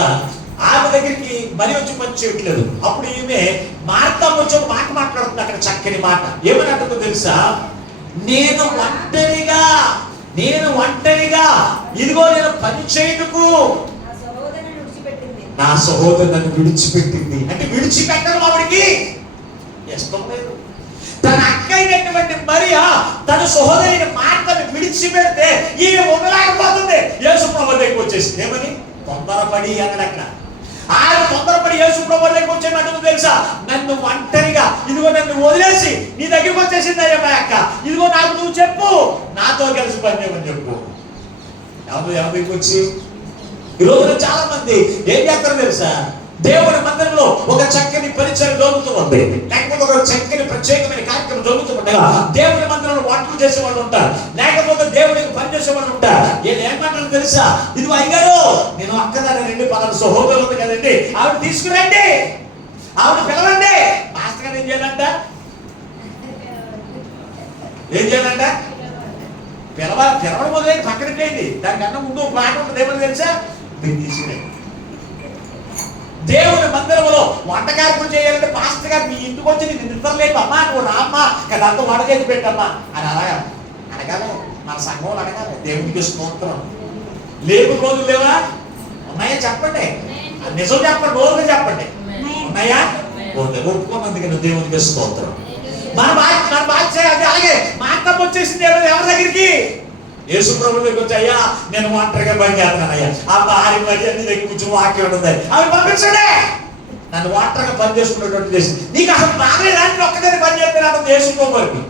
ఆమె దగ్గరికి మరి వచ్చి పని చేయట్లేదు. అప్పుడు ఈమె మార్త వచ్చి ఒక మాట మాట్లాడుతుంది, అక్కడ చక్కని మాట. ఏమని అంటుందో తెలుసా? నేను ఒంటరిగా ఇదిగో నేను పని చేయటకు నా సహోదరు నన్ను విడిచిపెట్టింది. అంటే విడిచిపెట్టడం ఆవిడికి ఇష్టం లేదు. తన అక్క అయినటువంటి మరియా తన సహోదరిని మార్తను విడిచిపెడితే ఈమె ఉండలేకపోతుంది. యేసు ప్రభువు దగ్గరికి వచ్చేసింది. ఏమని? తొందరపడి అన్నాడు అక్కడ. ఆయన తొందరపడి యేసు ప్రభువు దగ్గరికి వచ్చేటట్టు తెలుసా? నన్ను ఒంటరిగా ఇదిగో నన్ను వదిలేసి నీ దగ్గరికి వచ్చేసింది అయ్యా మా అక్క. ఇదిగో నాకు నువ్వు చెప్పు, నాతో కలిసి పని చేయమని చెప్పు. ఎవరి దగ్గరికి వచ్చి ఈ రోజున చాలా మంది ఏం చేస్తారో తెలుసా? దేవుని మందిరంలో ఒక చక్కని పరిచయం జరుగుతూ ఉంది, లేకపోతే ఒక చక్కని ప్రత్యేకమైన కార్యక్రమం జరుగుతూ ఉండగా దేవుని మందిరంలో వంటలు చేసే వాళ్ళు ఉంటారు, లేకపోతే దేవునికి పని చేసే వాళ్ళు ఉంటారు. ఏమంటారు తెలుసా? ఇది అయ్యారు నేను అక్కదాన్ని రెండు పలానా సహోదరులు ఉంది కదండి, ఆవిడ తీసుకురండి, ఆవిడ పిలవండి. మాస్టర్ గారు ఏం చేయాలంట? పిలవడం మొదలైన పక్కన పెట్టేయండి. దానికన్నా ముందు ఒక మాట ఉంటుంది, ఏమని తెలుసా? మీరు తీసుకురండి. దేవుని మందిరంలో వంట కార్యక్రమం చేయాలంటే పాస్టర్ గారు మీ ఇంటికి వచ్చి నేను నిద్రలేపు అమ్మా, నువ్వు రామ్మా, దాంతో వంట చేసి పెట్టమ్మా అని అలా అడగాలి. మన సంఘంలో అడగాలి. దేవునికి స్తోత్రం. లేవు రోజులు లేవా? ఉన్నాయా? చెప్పండి, నిజం చెప్పండి, రోజుగా చెప్పండి. ఉన్నాయా? ఒప్పుకున్నందుకు నువ్వు దేవునికి స్తోత్రం. మన బాధ్యత అలాగే మా అత్తమ్మ వచ్చేసింది ఎవరి దగ్గరికి? యేసు ప్రభువు దగ్గరికి వచ్చి, అయ్యా నేను ఒంటరిగా పని చేస్తున్నానయ్యా, ఆ భార్య మరి అన్ని దగ్గర కూర్చొని వాక్యం ఉంది, అవి పంపించండి, నన్ను ఒంటరిగా పని చేసుకునేటువంటి చేసింది. నీకు అసలు బాగలేదాన్ని ఒక్కదాన్ని పని చేస్తున్నాను యేసు ప్రభువుకి.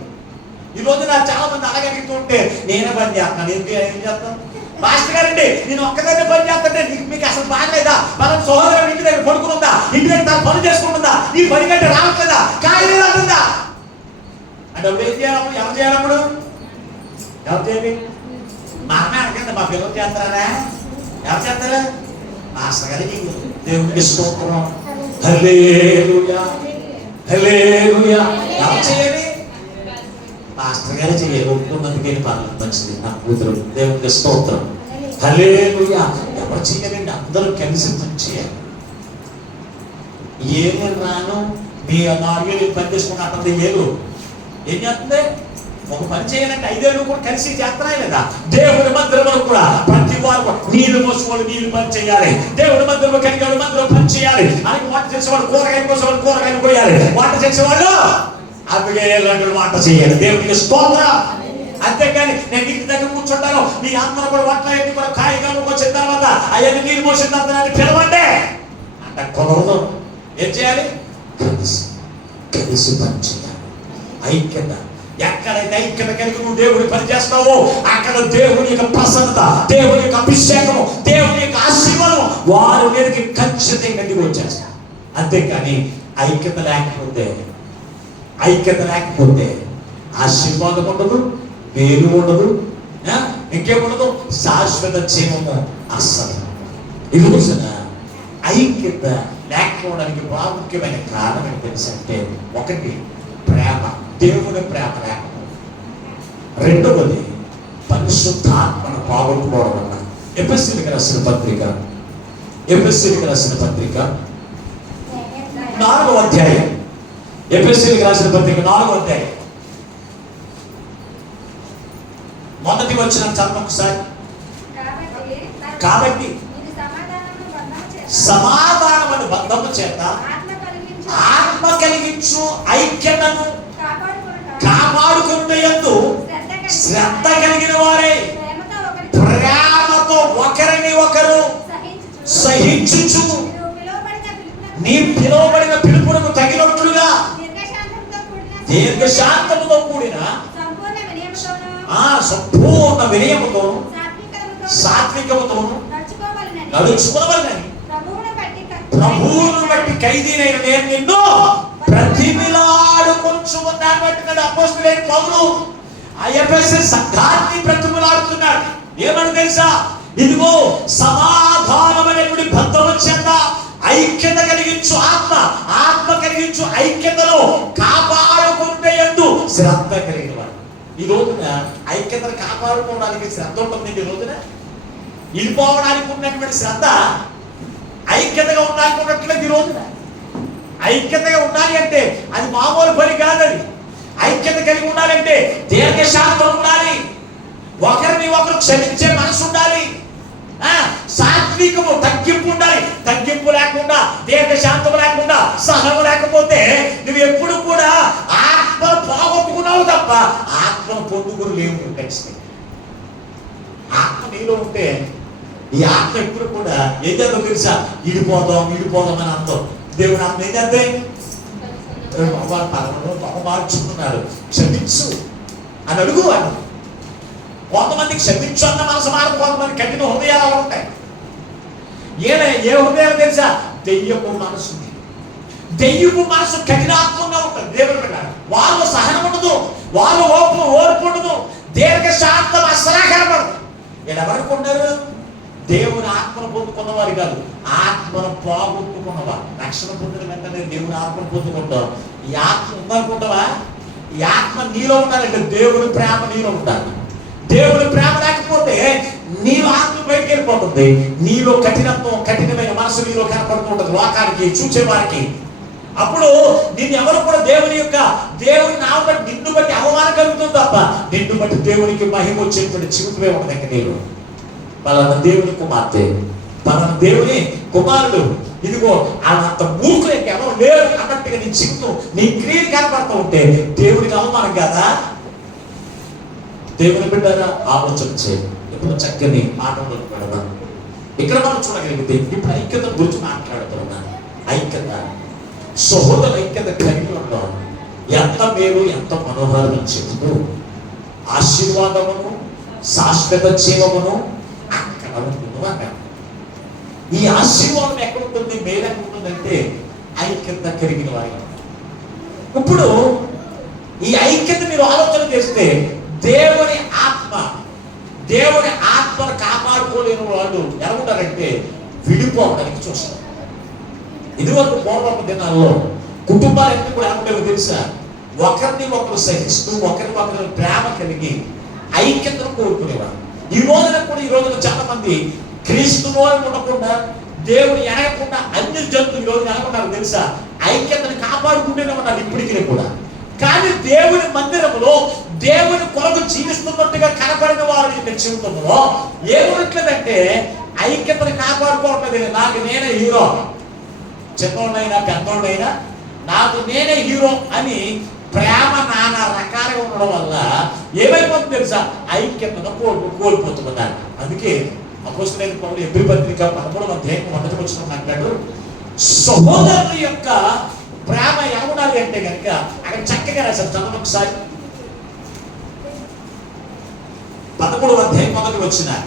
ఈ రోజు నాకు చాలా మంది అడగడుగుతూ ఉంటే నేనే పని చేస్తున్నాను. ఏం చేస్తాను? మాస్టర్ గారండి నేను ఒక్కదాన్ని పని చేస్తుంటే మీకు అసలు బాగలేదా? మనం సోదరుడు ఇంటి దగ్గర పడుకునుందా, ఇంటి దగ్గర తను పని చేసుకుంటుందా, నీ పని కంటే రావట్లేదా, ఖాళీ అంటుందా అంటే అప్పుడు ఏం చేయాలి? ఎవరు చేయాలప్పుడు? ఎవరు చేయాలి? మా అమ్మ అడగండి, మా పిల్లలు చేస్తారా? ఎవరు చేస్తారా? మాస్టర్ గారు. దేవునికి స్తోత్రం. హల్లెలూయా, హల్లెలూయా. ఎవరు చేయాలి? మాస్టర్ గారు చేయాలి. ఒక్కమందికి పర్లేదు, మంచిది. నా కూతురు. దేవునికి స్తోత్రం. హల్లెలూయా. ఎవరు చేయాలండి? అందరూ కలిసి పని చేయాలి. ఏమి రాను మీ 4 ఏళ్ళు పని చేసుకున్నట్టుంది. ఏం చేస్తుంది? ఒక పని చేయాలంటే 5 ఏళ్ళు కూడా కలిసి చేస్తున్నాయి లేదా? దేవుని మందిరంలో కూడా ప్రతి వారు నీళ్లు మోసేవాళ్ళు నీళ్లు పని చేయాలి, దేవుని మందిరంలో కలిగేవాళ్ళు మందిరం పని చేయాలి, అలాగే వంట చేసేవాళ్ళు కూరగాయలు కోసేవాళ్ళు కూరగాయలు కోయాలి, వంట చేసేవాళ్ళు అవి వంట చేయాలి. దేవునికి స్తోత్రం. అంతేకాని నేను ఇంటి దగ్గర కూర్చుంటాను, మీ అందరూ కూడా వంటలు అయ్యి కూడా కాయగాలు వచ్చిన తర్వాత అవన్నీ నీళ్ళు మోసిన తర్వాత పిలవండి అంటే కుదరదు. ఏం చేయాలి? కలిసి పని చేయాలి. ఐక్యత. ఎక్కడైతే ఐక్యత కలిగి నువ్వు దేవుడి పని చేస్తావో అక్కడ దేవుని యొక్క ప్రసన్నత, దేవుని యొక్క అభిషేకము, దేవుని యొక్క ఆశీర్వాదం వారి మీదకి ఖచ్చితంగా దిగి వచ్చేస్తా. అంతేకాని ఐక్యత లేకపోతే ఆశీర్వాదం ఉండదు, వేరు ఉండదు, ఇంకేముండదు, శాశ్వత జీవము అస్సలు. ఇది రోజున ఐక్యత లేకపోవడానికి ప్రాముఖ్యమైన కారణం ఏంటి తెలుసంటే, ఒకటి ప్రేమ, దేవుని ప్రేమ లేకపోవడం. రెండవది పరిశుద్ధాత్మను పోగొట్టుకోవడం వల్ల. ఎఫెసీయులకు రాసిన పత్రిక 4వ అధ్యాయం. ఎఫెసీయులకు రాసిన పత్రిక 4వ అధ్యాయం మొదటి వచనం చదవండి ఒకసారి. కాబట్టి సమాధానమని బంధము చేత ఆత్మ కలిగించు ఐక్యతను కాపాడుకునేందు శ్రద్ధ కలిగిన వారే ప్రేమతో ఒకరిని ఒకరు సహించుచు నీ పిలువబడిన పిలుపునకు తగినట్లుగా దీర్ఘశాంతముతో కూడిన సంపూర్ణ వినయముతోను సాత్వికముతోను నడుచుకోవాలని ప్రభువును బట్టి ఖైదీనైన నేను నిన్ను ప్రతిమిలాడుకొంచు ఉన్నాను అంటున్నాడు అపోస్తలుడైన పౌలు. ఆ ఎఫెసీ సంఘాన్ని ప్రతిమిలాడుతున్నాడు. ఏమని తెలుసా? ఇదిగో సమాధానం అనేటువంటి బంధము చేత ఐక్యత కలిగించు ఆత్మ కలిగించు ఐక్యతను కాపాడుకునేందు శ్రద్ధ కలిగిన వాడు. ఈ రోజున ఐక్యతను కాపాడుకోవడానికి శ్రద్ధ ఉంటుంది. ఈ రోజున వెళ్ళిపోవడానికి ఉన్నటువంటి శ్రద్ధ ఐక్యతగా ఉండాలి ఉన్నట్లేదు. ఈ రోజున ఐక్యతగా ఉండాలి అంటే అది మామూలు పని కాదని. ఐక్యత కలిగి ఉండాలంటే దీర్ఘశాంతం ఉండాలి, ఒకరిని ఒకరు క్షమించే మనసు ఉండాలి, సాత్వికము తగ్గింపు ఉండాలి. తగ్గింపు లేకుండా దీర్ఘశాంతం లేకుండా సహనం లేకపోతే నువ్వు ఎప్పుడు కూడా ఆత్మను పోగొట్టుకున్నావు తప్ప ఆత్మను పొందుకుని లేవు. ఖచ్చితంగా ఆత్మ నీలో ఉంటే ఈ ఆత్మ ఎప్పుడు కూడా ఏం చేద్దాం తెలుసా? ఇడిపోదాం అని అంటాం. దేవుడు ఆత్మ ఏం చేద్దాం? మార్చుకున్నారు, క్షమించు అని అడుగు అని. కొంతమంది క్షమించు అన్న మనసు మారదు, కొంతమంది కఠిన హృదయాలు ఉంటాయి. ఏ హృదయాలు తెలుసా? దెయ్యపు మనసు. దెయ్యపు మనసు కఠినాత్మంగా ఉంటుంది. దేవుడు పెట్టారు. వాళ్ళు సహనం ఉండదు, వాళ్ళు ఓర్పు ఉండదు, దీర్ఘశాంతం అసలా కనబడదు. వీళ్ళు ఎవరికి ఉన్నారు? దేవుని ఆత్మను పొందుకున్నవారు కాదు, ఆత్మను పోగొట్టుకున్నవారు. రక్షణ పొందిన వెంటనే దేవుని ఆత్మను పొందుకుంటారు. ఈ ఆత్మ ఉందనుకుంటావా? ఈ ఆత్మ నీలో ఉండాలంటే దేవుని ప్రేమ నీలో ఉండాలి. దేవుని ప్రేమ లేకపోతే నీలో ఆత్మ బయటికి వెళ్ళిపోతుంది. నీలో కఠినమైన మనసు నీలో కనపడుతూ ఉంటుంది లోకానికి, చూసేవారికి. అప్పుడు నిన్ను ఎవరు కూడా దేవుని నామ బట్టి నిన్ను బట్టి అవమానం కలుగుతుంది తప్ప నిన్ను బట్టి దేవునికి మహిమ వచ్చేటువంటి జీవితమే ఉండదు. నీరు పలానా దేవుని కుమార్తె, పలానా దేవుని కుమారుడు, ఇదిగో అంత మూర్ఖులకి ఎవరు లేరు అన్నట్టుగా నీ జీవితం, నీ క్రియలు కనపడుతూ ఉంటే దేవుడికి అవమానం కాదా? దేవుని బిడ్డగా ఆలోచన చేయాలి. ఇప్పుడు చక్కని ఆనందం పెడదాం. ఇక్కడ మనం చూడగలిగితే ఇప్పుడు ఐక్యత గురించి మాట్లాడుతున్నాను. ఐక్యత, సహోదర ఐక్యత కలిగి ఉండడం ఎంత మేలు, ఎంత మనోహరం చెబుతూ ఆశీర్వాదమును శాశ్వత జీవమును అక్కడ ఉంటుందన్నమాట. ఈ ఆశీర్వాదం ఎక్కడుంటుంది, మేలు ఎక్కడుంటుందంటే ఐక్యత కలిగిన వారి. ఇప్పుడు ఈ ఐక్యత మీరు ఆలోచన చేస్తే దేవుని ఆత్మను కాపాడుకోలేని వాళ్ళు ఎలా ఉంటారంటే విడిపోవడానికి చూస్తారు. ఇదివరకు పూర్వపు దినాల్లో కుటుంబాలన్నీ కూడా ఎలా ఉండేవి తెలుసా? ఒకరిని ఒకరు సహిస్తూ ఒకరిని ప్రేమ కలిగి ఐక్యతను కోరుకునేవారు. ఈ రోజున చాలా మంది క్రీస్తులో ఉండకుండా దేవుని ఎనగకుండా అన్ని జంతువులు ఈ రోజున ఎనగొన్నారు తెలుసా? ఐక్యతను కాపాడుకుంటూనే ఉన్నారు ఇప్పటికీ కూడా. కానీ దేవుని మందిరంలో దేవుని కొరకు జీవిస్తున్నట్టుగా కనపడిన వారి యొక్క జీవితంలో ఏమనట్లేదంటే ఐక్యతను కాపాడుకోవట్లేదు. నాకు నేనే హీరో, చిన్నోళ్ళైనా పెద్దోళ్ళైనా నాకు నేనే హీరో అని ప్రేమ నానా రకాలుగా ఉండడం వల్ల ఏమైపోతుంది తెలుసా? ఐక్యతను కోల్పోతున్నారు. అందుకే అపోస్తలుడైన పౌలు హెబ్రీ పత్రిక 13వ అధ్యాయం 1వ వచనం అంటాడు, సహోదరుల యొక్క ప్రేమ ఎలా ఉండాలి అంటే కనుక అక్కడ చక్కగా రాశారు. చదవండి ఒకసారి. 13వ అధ్యాయం 1వ వచనం,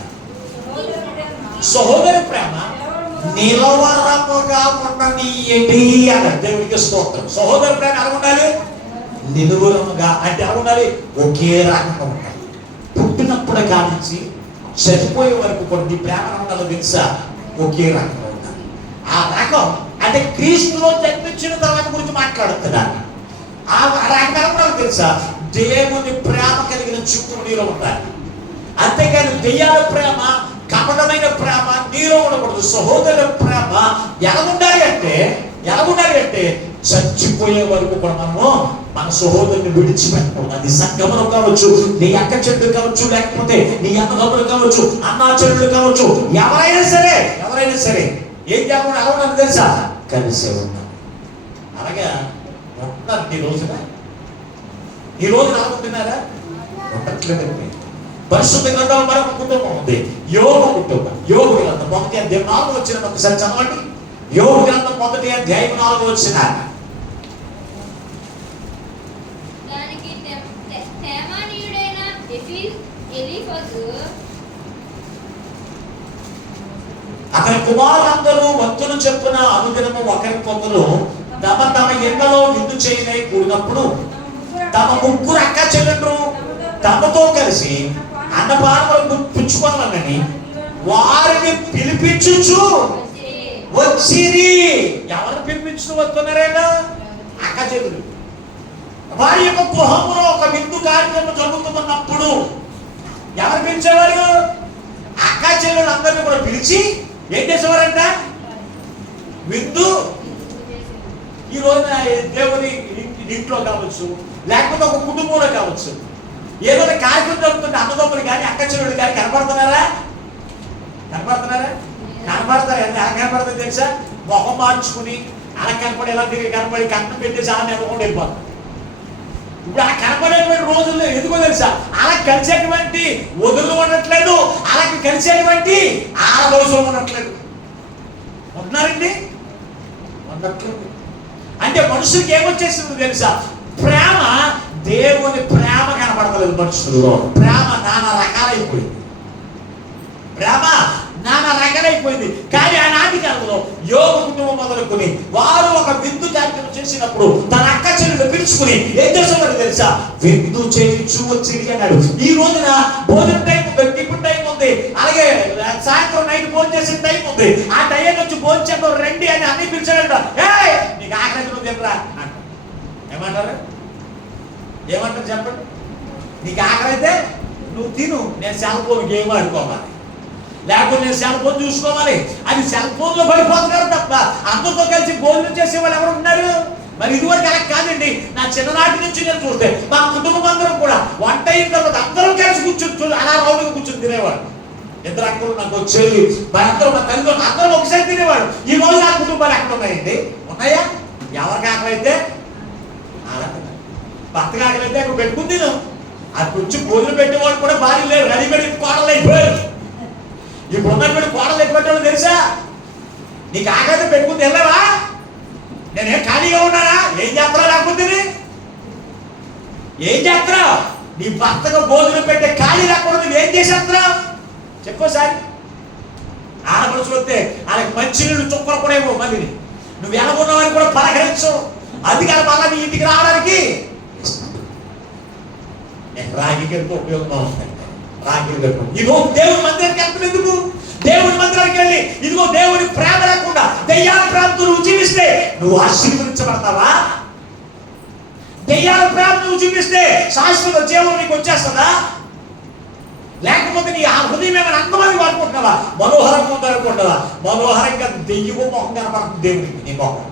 సహోదరి ప్రేమ నిలవరముగా ఉండనీయండి అన్నాడు. దేవునికి స్తోత్రం. సహోదర ప్రేమ ఎలా ఉండాలి? నిలువరముగా అంటే ఎలా ఉండాలి? ఒకే రకంగా ఉండాలి. పుట్టినప్పుడు కానించి చనిపోయే వరకు కూడా నీ ప్రేమ ఉండాలో తెలుసా? ఒకే రకంగా ఉండాలి. ఆ రకం అంటే క్రీస్తులో జన్మించిన తర్వాత గురించి మాట్లాడుతున్నాను. ఆ రకం ఎలా ఉండాలో తెలుసా? దేవుని ప్రేమ కలిగిన చుట్టూ నీలో ఉండాలి. అంతేకాని దెయ్యాల ప్రేమ, కపటమైన ప్రేమ నీలో ఉండకూడదు. సహోదర ప్రేమ ఎలా ఉండాలి అంటే చచ్చిపోయే వరకు కూడా మనము మన సహోదరుని విడిచిపెట్టకూడదు. అది సంగమనం కావచ్చు, నీ అక్క చెల్లెలు కావచ్చు, లేకపోతే నీ అన్నదమ్ములు కావచ్చు, అన్నా చెల్లెలు కావచ్చు, ఎవరైనా సరే ఏం చేయకుండా ఎలా ఉండాలి తెలుసా? కలిసే ఉన్నాం. అలాగే ఉంటున్నారు ఈ రోజున అనుకుంటున్నారా? ఉండట్లేదండి. పరిశుద్ధ గ్రంథంలో మరొక కుటుంబం ఉంది, యోబు కుటుంబం. యోబు గ్రంథం 1వ అధ్యాయం 4వ వచనం ఒకసారి చదవండి. యోబు గ్రంథం 1వ అధ్యాయం 4వ వచనం. అతని కుమారులందరూ వంతులు చెప్పున అనుదినము ఒకరికొకరు తమ తమ ఇళ్లలో విందు చేయనై కూడినప్పుడు తమ ముగ్గురు అక్క చెల్లెళ్ళు తమతో కలిసి అన్నపానములు పుచ్చుకోవాలని వారిని పిలిపించుచు వచ్చిరి. ఎవరు పిలిపించు వస్తున్నారైనా? అక్క చెల్లెలు. వారి యొక్క గృహంలో ఒక విందు కార్యక్రమం జరుగుతున్నప్పుడు ఎవరు పిలిచేవారు? అక్క చెల్లెలు అందరినీ కూడా పిలిచి ఏం చేసేవారంట? విందు. ఈ రోజున దేవుని ఇంట్లో కావచ్చు, లేకపోతే ఒక కుటుంబంలో కావచ్చు, ఏదైనా కార్యక్రమం జరుగుతుంటే అన్నదమ్ములు కానీ అక్క చెల్లెలు కానీ కనపడుతున్నారా? కనపడతారు. ఎలా కనపడుతుంది తెలుసా? మొహం మార్చుకుని అలా కనపడి ఎలా కనపడి కన్నం పెట్టేసి అలా నెలకొని వెళ్ళిపోతారు. ఇప్పుడు ఆ కనపడేటువంటి రోజుల్లో ఎందుకో తెలుసా? అలా కలిసేటువంటి వదులు ఉండట్లేదు, అలా కలిసేటువంటి ఆడదోషం ఉండట్లేదు. ఉంటున్నారండి? ఉండట్లేదు. అంటే మనుషులకి ఏమొచ్చేసింది తెలుసా? ప్రేమ, దేవుని ప్రేమ కనపడతలేదు మనుషుల్లో. ప్రేమ నానా రకాలైపోయింది. కానీ ఆనాటి కాలంలో యోబు కుటుంబం మొదలుకొని వారు ఒక విందు కార్యక్రమం చేసినప్పుడు తన అక్క చెల్లెలు పిలుచుకుని ఏం చేసేవారు తెలుసా? విందు చేయించు వచ్చి అన్నాడు. ఈ రోజున భోజనం టైం ఉంది, టిఫిన్ టైం ఉంది, అలాగే సాయంత్రం నైట్ భోజనం చేసిన టైం ఉంది. ఆ టైం వచ్చి భోజనం చేద్దాం రండి అని అన్ని పిలిచాడంట. నీకు ఆకలి నువ్వు తినరా అంట. ఏమంటారు చెప్పండి? నీకు ఆకలి అయితే నువ్వు తిను, నేను సెల్ ఫోన్ గేమ్ ఆడుకోవాలి, లేకపోతే నేను సెల్ ఫోన్ చూసుకోవాలి. అది సెల్ ఫోన్ లో పడిపోతున్నారు తప్ప అందరితో కలిసి భోజనం చేసే వాళ్ళు ఎవరు ఉన్నారు? మరి ఇదివరకు అలా కాదండి. నా చిన్ననాటి నుంచి నేను చూస్తే మా కుటుంబం అందరం కూడా వంట అయిన తర్వాత అందరం కలిసి కూర్చుని అలా రౌండ్గా కూర్చొని తినేవాడు. ఇద్దరు అక్కలు, నాకు వచ్చేది, మా తల్లిదండ్రులు అందరం ఒకసారి తినేవాడు. ఈ రోజు ఆ కుటుంబాలు ఎక్కడ ఉన్నాయండి? ఉన్నాయా? ఎవరికి ఆకలైతే భర్తకి ఆకలైతే అక్కడ పెట్టుకుని తిను. అది కొంచెం భోజనం పెట్టేవాడు కూడా భార్య లేరు, రెడీమేడ్ కోడలు అయిపోయారు. ఇప్పుడు ఉన్నటువంటి కోడలు ఎటువంటి తెలుసా? నీకు ఆకలి పెట్టుకుని వెళ్ళవా? నేనేం ఖాళీగా ఉన్నానా? ఏం చేస్తారా? లేకపోతే ఏం చేస్తారా? నీ భర్తకు భోజనం పెట్టే ఖాళీ లేకుండా నువ్వు ఏం చేసేస్తున్నావు చెప్పోసారి. ఆడపడుచులు వస్తే వాళ్ళకి మంచినీళ్ళు చుక్కలు కూడా ఏమో మళ్ళీ నువ్వు ఎలాగున్నావని కూడా పలకరించు. అందుకని మళ్ళీ నీ ఇంటికి రావడానికి రాగి గడిపి ఉపయోగంగా ఉంటాయి. రాగిలు కట్టుకోండి. ఈరోజు దేవుని మందిరానికి వెళ్తాం ఎందుకు? దేవుని మందిరానికి వెళ్ళి ఇదిగో దేవుని ప్రేమ లేకుండా దెయ్యాల ప్రేమతో నువ్వు జీవిస్తే నువ్వు ఆశీర్వదించబడతావా? దెయ్యాల ప్రేమ నువ్వు జీవిస్తే శాశ్వత జీవం నీకు వచ్చేస్తుందా? లేకపోతే నీ ఆ హృదయం ఏమైనా అందమని అనుకుంటున్నావా? మనోహరంగా ఉందనుకుంటావా? మనోహరంగా దెయ్యమో మొహం కనపడుతుంది దేవునికి. నీ మొహం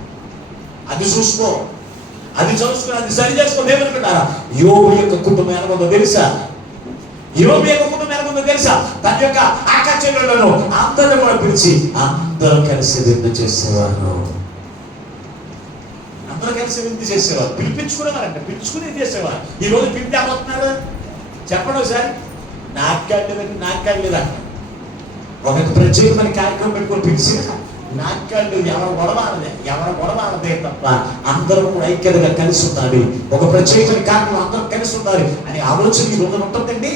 అది చూసుకో, అది చూసుకుని అది సరి చేసుకో. దేవుని పెట్టారా? యోబు యొక్క కుటుంబం ఎలా తెలుసా? యోబు యొక్క కుటుంబం ఎలా తెలుసా? తన యొక్క అక్క చెల్లెలను అందరూ కూడా పిలిచి అందరూ కలిసి విందు చేసేవారు. అందరూ కలిసి విందు చేసేవారు. పిలిపించుకునేవారంట, పిలుచుకుని చేసేవారు. ఈ రోజు పిలిపి ఏమవుతున్నారు చెప్పండి ఒకసారి. నాటకాలు లేదా ఒక ప్రత్యేకమైన కార్యక్రమం పెట్టుకొని పిలిచి నాటకాలు ఎవరు గొడవదే తప్ప అందరూ కూడా ఐక్యతగా కలిసి ఉండాలి. ఒక ప్రత్యేకమైన కార్యక్రమం అందరూ కలిసి ఉండాలి అనే ఆలోచన ఈ రోజున ఉంటుందండి.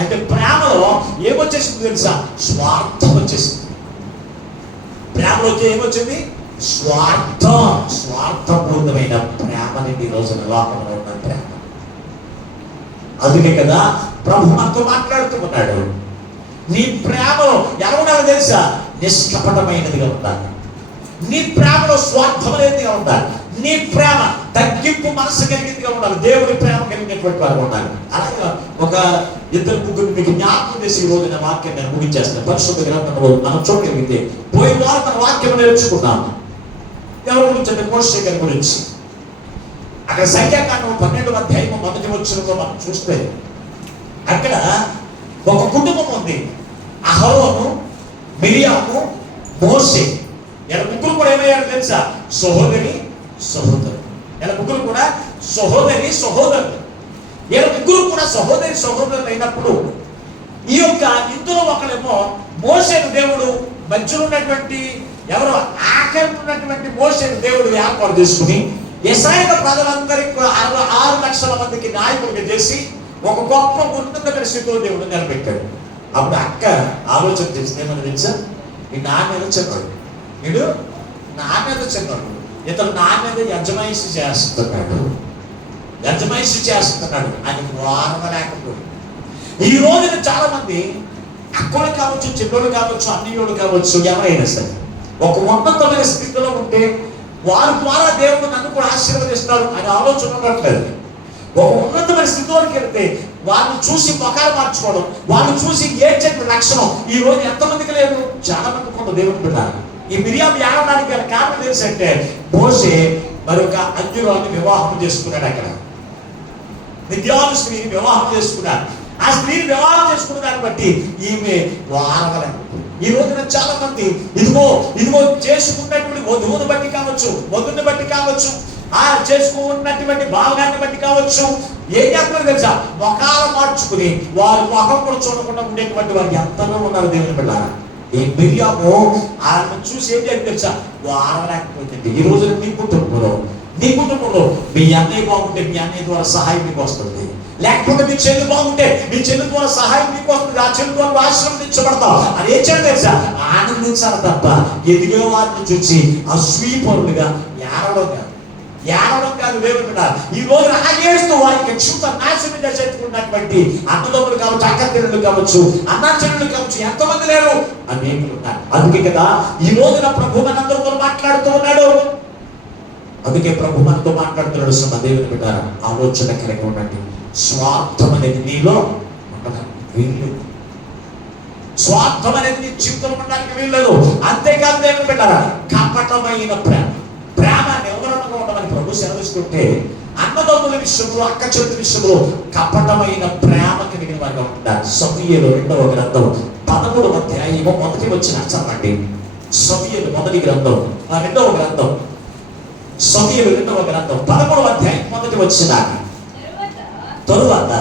అంటే ప్రేమలో ఏమొచ్చేసింది తెలుసా? స్వార్థం వచ్చేసింది. ప్రేమలో వచ్చి ఏమొచ్చింది? స్వార్థపూర్ణమైన ప్రేమని ఈ రోజున లోకంలో ఉన్న ప్రేమ. అందుకే కదా ప్రభు మనతో మాట్లాడుతూ ఉన్నాడు. నీ ప్రేమలో ఎలా ఉండాలో తెలుసా? నిష్కపటమైనదిగా ఉండాలి. నీ ప్రేమలో స్వార్థం లేనిదిగా ఉండాలి. నీ ప్రేమ తగ్గింపు మనసు కలిగిందిగా ఉండాలి. దేవుని ప్రేమ కలిగినటువంటి వారు ఉండాలి. అలాగే ఒక ఇద్దరు ముగ్గురు మీకు జ్ఞాపకం చేసి ఈ రోజు నా వాక్యం నేను ముగించేస్తాను. పరిశుద్ధ గ్రంథంలో మనం చూడగలిగితే పోయిన వారు మన వాక్యం నేర్చుకున్నాము. ఎవరి గురించి అంటే మోషే గారి గురించి. అక్కడ సంఖ్యాకాండం 12వ అధ్యాయం మొదటి వచనంలో మనం చూస్తే అక్కడ ఒక కుటుంబం ఉంది. అహరోను, మిరియాము, మోషే. ఇలా ముగ్గురు కూడా ఏమయ్యారు తెలుసా? సహోదరి సహోదరు. ఇలా ముగ్గురు కూడా సహోదరి సహోదరులు. ఇలా ముగ్గురు కూడా సహోదరి సహోదరులు అయినప్పుడు ఈ యొక్క ఇందులో ఒకళ్ళేమో మోషేను దేవుడు మధ్యలో ఉన్నటువంటి ఎవరో ఆఖరి ఉన్నటువంటి మోషేను దేవుడు ఏర్పాటు చేసుకుని ఇశ్రాయేలు ప్రజలందరికీ 6 లక్షల మందికి నాయకుడిగా చేసి ఒక గొప్ప ఉన్నతమైన స్థితిలో దేవుడు నిలబెట్టాడు. అప్పుడు అక్క ఆలోచన చేసింది, ఏమని తెలుసా? ఈ నా మీద చెప్పాడు, వీడు నా మీద చెప్పాడు, ఇతను నా మీద యజమాయిషి చేస్తున్నాడు అని వారలేకపోయింది. ఈ రోజున చాలా మంది అక్కలు కావచ్చు, చిన్నోడు కావచ్చు, అన్నయ్యోడు కావచ్చు, ఎవరైనా సరే ఒక ఉన్నతమైన స్థితిలో ఉంటే వారి ద్వారా దేవుడు నన్ను కూడా ఆశీర్వదిస్తారు అనే ఆలోచన ఉండట్లేదు. ఒక ఉన్నతమైన స్థితిలోకి వెళ్తే వాళ్ళని చూసి మొఖాలు మార్చుకోవడం, వాళ్ళని చూసి ఏడ్చేట లక్షణం ఈ రోజు ఎంతమందికి లేదు? చాలా మంది కొంత దేవుడు పెట్టారు. ఈ మిరియాము ఏడవడానికి గల కారణం ఏంటంటే మోషే మరొక అంజురాన్ని వివాహం చేసుకున్నాడు. అక్కడ విద్యాను స్త్రీని వివాహం చేసుకున్నాడు. ఆ స్త్రీని వివాహం చేసుకున్న దాన్ని బట్టి ఈమె వారవలేకపోతుంది. ఈ రోజున చాలా మంది ఇదిగో చేసుకున్నటువంటి వధువుని బట్టి కావచ్చు, వధువుని బట్టి కావచ్చు, ఆ చేసుకున్నటువంటి భాగాన్ని బట్టి కావచ్చు, ఏం చేస్తున్నారు తెలుసా? మొఖాలు మార్చుకుని వారు మొఖం కూడా చూడకుండా ఉండేటువంటి వారు ఎంతలో ఉన్నారు దేవుని బిడ్డలారా. ఈ మిరియాము ఆయన చూసి ఏం చేయాలి తెలుసా? వారలేకపోతుంది. ఈ రోజున నీ కుటుంబంలో మీ అన్నయ్య బాగుంటే మీ అన్నయ్య ద్వారా సహాయం మీకు వస్తుంది. లేకపోతే మీ చెల్లి బాగుంటే మీ చెల్లి ద్వారా సహాయం మీకు వస్తుంది. ఆ చెల్లి ద్వారా ఆశీర్వదించబడతావు. అది ఏం చేయాలి తెలుసా? ఆనందించాలి తప్ప ఎదిగే వారిని చూసి అసూయపరులుగా ఏడవడం కాదు. దేవుడున్నారు ఈ రోజు ఆగేస్తూ వారికి జీవిత నాశనం చేసేట్టుకున్నటువంటి అన్నదమ్ములు కావచ్చు, అక్కచెల్లెళ్ళు కావచ్చు, అన్నా చెల్లెళ్ళు కావచ్చు, ఎంతమంది లేరు? అనేకులు ఉన్నారు. అందుకే కదా ఈ రోజున ప్రభు మనందరితో మాట్లాడుతూ ఉన్నాడు. అందుకే ప్రభు మనతో మాట్లాడుతున్నాడు. సమ దేవుని బిడ్డారా, ఆలోచన కలిగి ఉండండి. స్వార్థం అనేది నీలో ఉండడానికి వీలు, స్వార్థం అనేది నీ జీవితంలో ఉండడానికి వీల్లేదు. అంతేకాదు దేవుని బిడ్డారా, కపటమైన ప్రేమ నిలవడంగా ఉండమని ప్రభు సెలవిస్తుంటే అన్నదమ్ముల విషయంలో, అక్క చెల్లి విషయంలో కపటమైన ప్రేమ కలిగిన వారిగా ఉంటారు. సమూయేలు 2వ గ్రంథం 13వ అధ్యాయం మొదటి వచ్చిన చదవండి. సమూయేలు మొదటి గ్రంథం 2వ గ్రంథం, సమూయేలు 2వ గ్రంథం 13వ అధ్యాయం మొదటి వచ్చిన తరువాత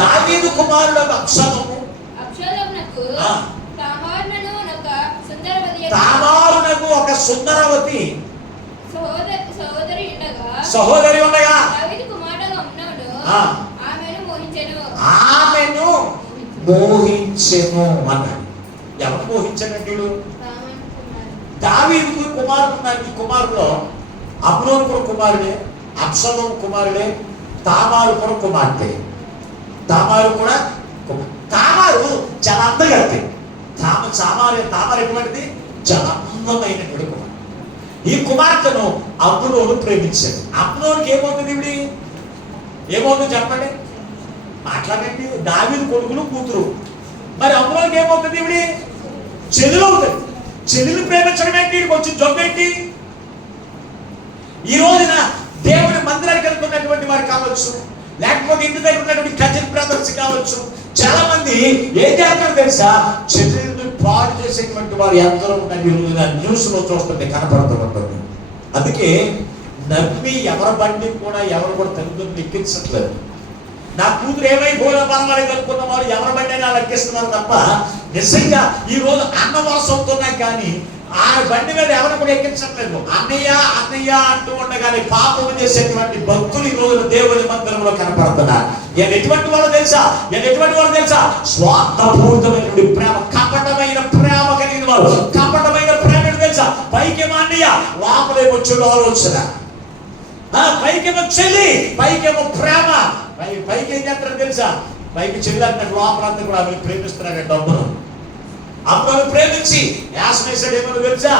దావీదు కుమారుడు అబ్షాలోము తామారునకు ఒక సుందరవతి సహోదరి ఉండగా ఆమెను మోహించెను అన్నాడు. ఎవరు మోహించాడంటే దావీదు కుమారుడు ఉన్నారు. ఈ కుమారులో అమ్నోను కూడా కుమారుడే, అబ్షాలోము కుమారుడే, తామారు కూడా కుమార్తె. తామారు చాలా అందగత్తే. తామారు ఎటువంటిది? చాలా అందమైనటువంటి కుమార్తె. ఈ కుమార్తెను అమ్నోను ప్రేమించాడు. అమ్నోనుకి ఏమవుతుంది? ఇవిడి ఏమవుతుంది చెప్పండి, మాట్లాడండి. దావీదు కొడుకులు కూతురు. మరి అమ్నోనుకి ఏమవుతుంది? ఇవిడి చెల్లెలు అవుతుంది. చెల్లెలు ప్రేమించడం ఏంటి? కొంచెం జబ్బు ఏంటి? ఈ రోజున దేవుడి మందిరానికి వెళ్తున్నటువంటి వారు కావచ్చు, లేకపోతే ఇంటి దగ్గర ఉన్నటువంటి కజిన్ బ్రదర్స్ కావచ్చు, చాలా మంది ఏం చేస్తారు తెలుసా? చెల్లెలను పాడు చేసేటువంటి వారు ఎందరో ఉన్న న్యూస్ లో చూస్తుంటే కనపడుతూ ఉంటుంది. అందుకే నమ్మి ఎవరి బండి కూడా ఎవరు కూడా తల్లిదండ్రులు ఎక్కించట్లేదు. నా కూతురు ఏమైపోయినా పర్వాలేదు అనుకున్న వారు ఎవరి బండి అయినా ఎక్కిస్తున్నారు తప్ప నిజంగా ఈ రోజు అన్న వలస అవుతున్నాయి కానీ ఆ బండి మీద ఎవరు కూడా ఎక్కించట్లేదు. అన్నయ్య అంటూ ఉండగానే పాపం చేసేటువంటి భక్తులు ఈ రోజు దేవుని మందిరంలో కనపడుతున్నారు. ఎటువంటి వాళ్ళు తెలుసా? స్వార్థపూరితమైనటువంటి ప్రేమ, కపటమైన ప్రేమ కలిగిన వారు. కపటమైన ప్రేమ తెలుసా? పైకేమో అన్నయ్య, లోపలేమో చెడు ఆలోచన. పైకేమో చెల్లి, పైకేమో ప్రేమ. పైకి ఏం చేస్తారు తెలుసా? పైకి చెల్లి అంటే లోపలంతా కూడా ఆమెను ప్రేమిస్తున్నాడు. డబ్బును అప్పుడు ప్రేమించి యాసనేసాడు. ఏమో తెలుసా?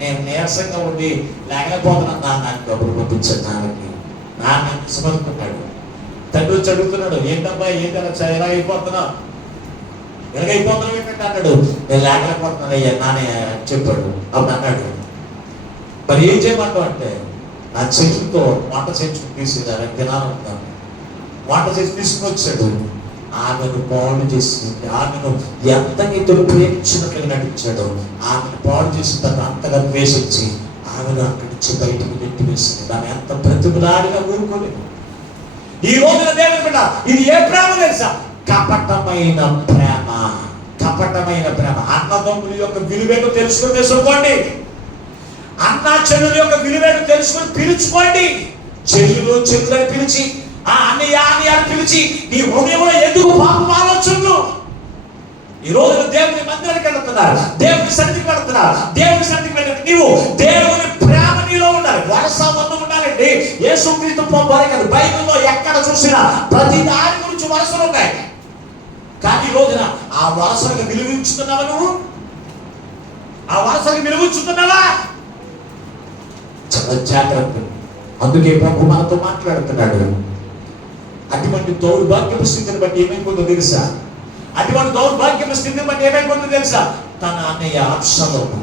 నేను నీరసంగా ఉండి లేకపోతున్నా, నాకు డబ్బులు పంపించాడు. నాన్న సమర్పుకున్నాడు. తండ్రి వచ్చి అడుగుతున్నాడు, ఏంటబ్బా ఏంటన్నా ఎలాగైపోతున్నావు ఏంటంటే అన్నాడు. నేను లేకపోతున్నాను అయ్యా నానే చెప్పాడు. అప్పుడు అన్నాడు, మరి ఏం చేయమంటావు అంటే, ఆ చెట్టుతో వంట చేయించుకుని తీసేదారు తినాలనుకున్నాను. వంట చేసి తీసుకుని వచ్చాడు. ఆమెను పాడు చేసి, ఆమెను ఎంత ఇతడు ప్రేమించినట్లుగా నటించాడు. ఆమెను పాడు చేసి తను అంతగా ద్వేషించి ఆమెను అక్కడి నుంచి బయటకు నెట్టి వేసింది. ఆమె ఎంత బ్రతుకులాడిగా ఊరుకోలేదు. ఈ రోజున దేవుని బిడ్డ, ఇది ఏ ప్రేమ తెలుసా? కపటమైన ప్రేమ. కపటమైన ప్రేమ. అన్నదమ్ముల యొక్క విలువేను తెలుసుకుని తెలుసుకోండి. అన్న చెల్లెల యొక్క విలువేను తెలుసుకుని పిలుచుకోండి. చెల్లులని పిలిచి, ఆ అన్నయ్య అని పిలిచి నీ హృదయంలో ఎందుకు పాపం ఆలోచనలు? ఈ రోజు దేవుని మందిరానికి వెళ్తున్నారు, దేవుని సన్నిధికి వెళ్తున్నారు. దేవుని సన్నిధికి వెళ్ళి నీవు దేవుని ప్రేమ నీలో ఉండాలి. వరస బంధం ఉండాలండి. యేసుక్రీస్తు ప్రభువారే కాదు, బైబిల్లో ఎక్కడ చూసినా ప్రతి దాని గురించి వరసలు ఉన్నాయి. కానీ ఈ రోజున ఆ వరసలకు విలువించుతున్నావా? నువ్వు ఆ వరసలకు విలువించుతున్నావా? చాలా జాగ్రత్త. అందుకే ప్రభు మనతో మాట్లాడుతున్నాడు. అటువంటి దౌర్భాగ్యపు స్థితిని బట్టి ఏమైపోతుందో తెలుసా? అటువంటి దౌర్భాగ్యపు స్థితిని బట్టి ఏమైపోతుందో తెలుసా? తన అన్నయ్య అబ్షలోము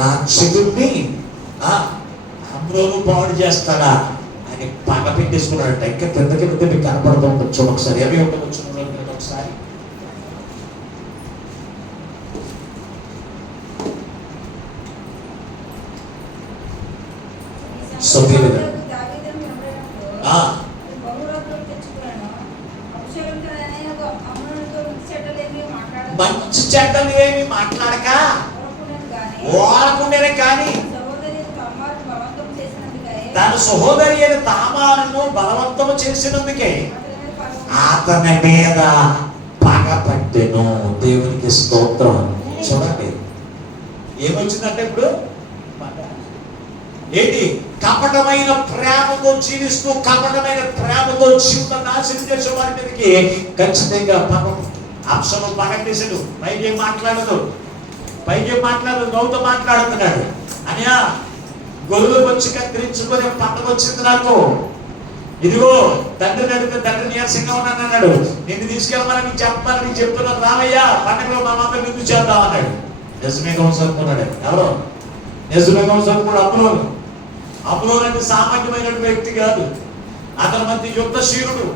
నా చెదుర్ని అమ్నోను పాడు చేస్తాడా అని పగ పెట్టేసుకున్నాడంట. ఇంకా కిందకి మీకు కనపడుతూ ఉండొచ్చు. ఒకసారి ఏమి ఉండవచ్చు ఒకసారి. మంచి చెడ్డలు ఏమి మాట్లాడక ఓడకుండేనే కానీ తన సహోదరి అయిన తామారును బలవంతము చేసినందుకే అతని మీద పగ పట్టెను. దేవునికి స్తోత్రం. చూడండి ఏమొచ్చిందంటే ఇప్పుడు ఏంటి? కపటమైన ప్రేమతో జీవిస్తూ కపటమైన ప్రేమతో జీవితం నాశనం చేసే వారి మీదకి ఖచ్చితంగా పాపం అబ్షలోము పగట్టేశాడు. పైకి ఏం మాట్లాడదు, నవ్వుతో మాట్లాడుతున్నాడు. అనియా గొర్రెలు వచ్చి కత్తిరించుకొని పంటకు వచ్చింది నాకు. ఇదిగో తండ్రిని అడిగితే తండ్రి నీరసంగా ఉన్నాను అన్నాడు. నిన్ను తీసుకెళ్ళమని నీకు చెప్పాలని నీకు చెప్తున్నాను, రావయ్యా పండుగలో మా మాత్రం నిన్ను చేద్దాం అన్నాడు. నిజమేగా చదువుకున్నాడు. ఎవరో నిజమేగా చదువుకున్నాడు. అమ్నోను అంటే సామాన్యమైనటువంటి వ్యక్తి కాదు. అతని మధ్య యుద్ధశీరుడు.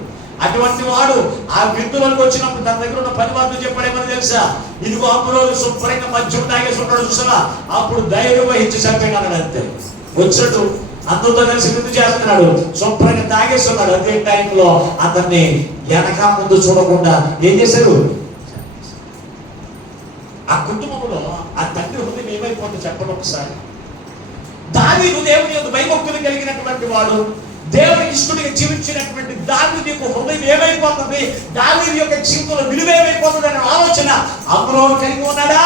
అటువంటి వాడు ఆ విందులకు వచ్చినప్పుడు తన దగ్గర ఉన్న పని వార్తలు చెప్పాడేమని తెలుసా? ఇదిగో అమ్నోను శుభ్రంగా మద్యం తాగేసి ఉంటాడు చూసావా? అప్పుడు ధైర్యం వహించి చంపేయగలడు. అంతే వచ్చాడు, అందరితో కలిసి విందు చేస్తున్నాడు, శుభ్రంగా తాగేస్తున్నాడు. అదే టైంలో అతన్ని వెనక ముందు చూడకుండా ఏం చేశారు? ఆ కుటుంబంలో ఆ తండ్రి హృదయం ఏమైపోతుంది చెప్పండి ఒకసారి. దావీదు దేవుని యొక్క భయభక్తులు కలిగినటువంటి వాడు, దేవునికి ఇష్టడిగా జీవించినటువంటి దావీదు యొక్క హృదయం ఏమైపోతుంది? దావీదు యొక్క జీవితంలో విలువ ఏమైపోతుంది అనే ఆలోచన అమ్నోను కలిగి ఉన్నాడా?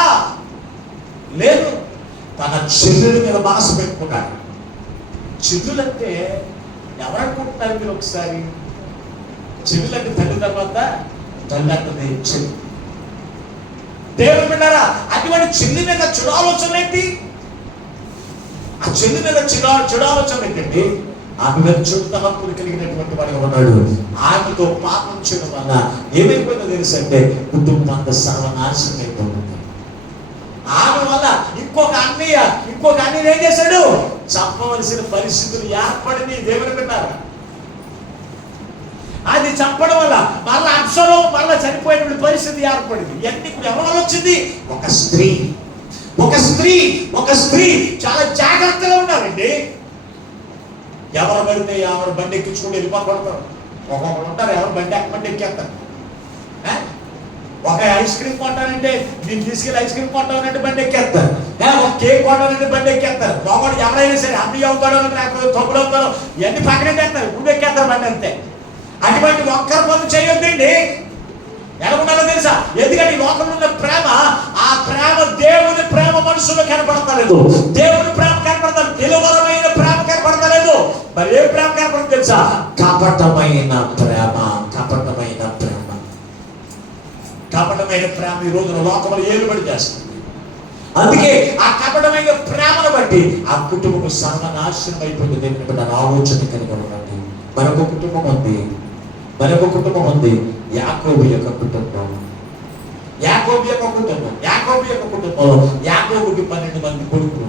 లేదు. తన చెల్లెల మీద మనసు పెట్టుకున్నాడు. చెల్లులంటే ఎవరనుకుంటున్నారు మీరు ఒకసారి? చెల్లులంటే తల్లి తర్వాత తల్లి అంటుంది చెల్లి. దేవుడు విన్నారా? అటువంటి చెల్లి మీద చెడు ఆలోచన ఏంటి? ఆ చెల్లి మీద చెడు ఆలోచన ఏంటండి? ఆమె మీద చెడు తలంపులు కలిగినటువంటి వాడిగా ఉన్నాడు. ఆమెతో పాపం చేయడం వల్ల ఏమైపోయిందో తెలుసు అంటే కుటుంబం అంతా సర్వనాశనం అయిపోతుంది. ఆమె వల్ల ఇంకొక అన్నయ్య ఏం చేశాడు? చంపవలసిన పరిస్థితులు ఏర్పడింది. దేవుని విన్నారా? అది చంపడం వల్ల మళ్ళీ అబ్షలోము మళ్ళీ చనిపోయినటువంటి పరిస్థితి ఏర్పడింది. ఇవన్నీ ఇప్పుడు ఎవరి వల్ల వచ్చింది? ఒక స్త్రీ చాలా జాగ్రత్తగా ఉండాలండి. ఎవరు పడితే ఎవరు బండి ఎక్కించుకుంటూ వెళ్ళిపోతారు. ఒక్కొక్కరు ఉంటారు ఎవరు బండి ఎక్కేస్తారు. ఒక ఐస్ క్రీమ్ కొంటానంటే నేను తీసుకెళ్ళి ఐస్ క్రీమ్ కొంటానంటే బండి ఎక్కేస్తారు. ఒక కేక్ కొంటానంటే బండి ఎక్కేస్తారు. ఒకటి ఎవరైనా సరే అమ్మి అవుతాడో లేకపోతే తొమ్మిది అవుతాడో ఇవన్నీ పక్కనెట్టేస్తారు, ముందు ఎక్కేస్తారు బండి అంతే. అటువంటి ఒక్కరి పనులు చేయొద్దండి. ఎలా ఉండాలో తెలుసా? ఎందుకంటే ఈ లోకంలో ఉన్న ప్రేమ, ఆ ప్రేమ దేవుని ప్రేమ మనుషుల్లో కనపడతలేదు. దేవుని ప్రేమ కనపడతారు, నిలువరమైన ప్రేమ కనపడతలేదు. మరి ఏ ప్రేమ కనపడదు తెలుసా? కపటమైన ప్రేమ ఈ రోజున లోకంలో ఏలుబడి చేస్తుంది. అందుకే ఆ కపటమైన ప్రేమను బట్టి ఆ కుటుంబం సర్వనాశనం అయిపోయింది. దేవుని బిడ్డ ఆలోచన కలిగి ఉండండి. మరొక కుటుంబం ఉంది, యాకోబు యొక్క కుటుంబం. యాకోబు యొక్క కుటుంబంలో యాకోబుకి 12 మంది కొడుకులు,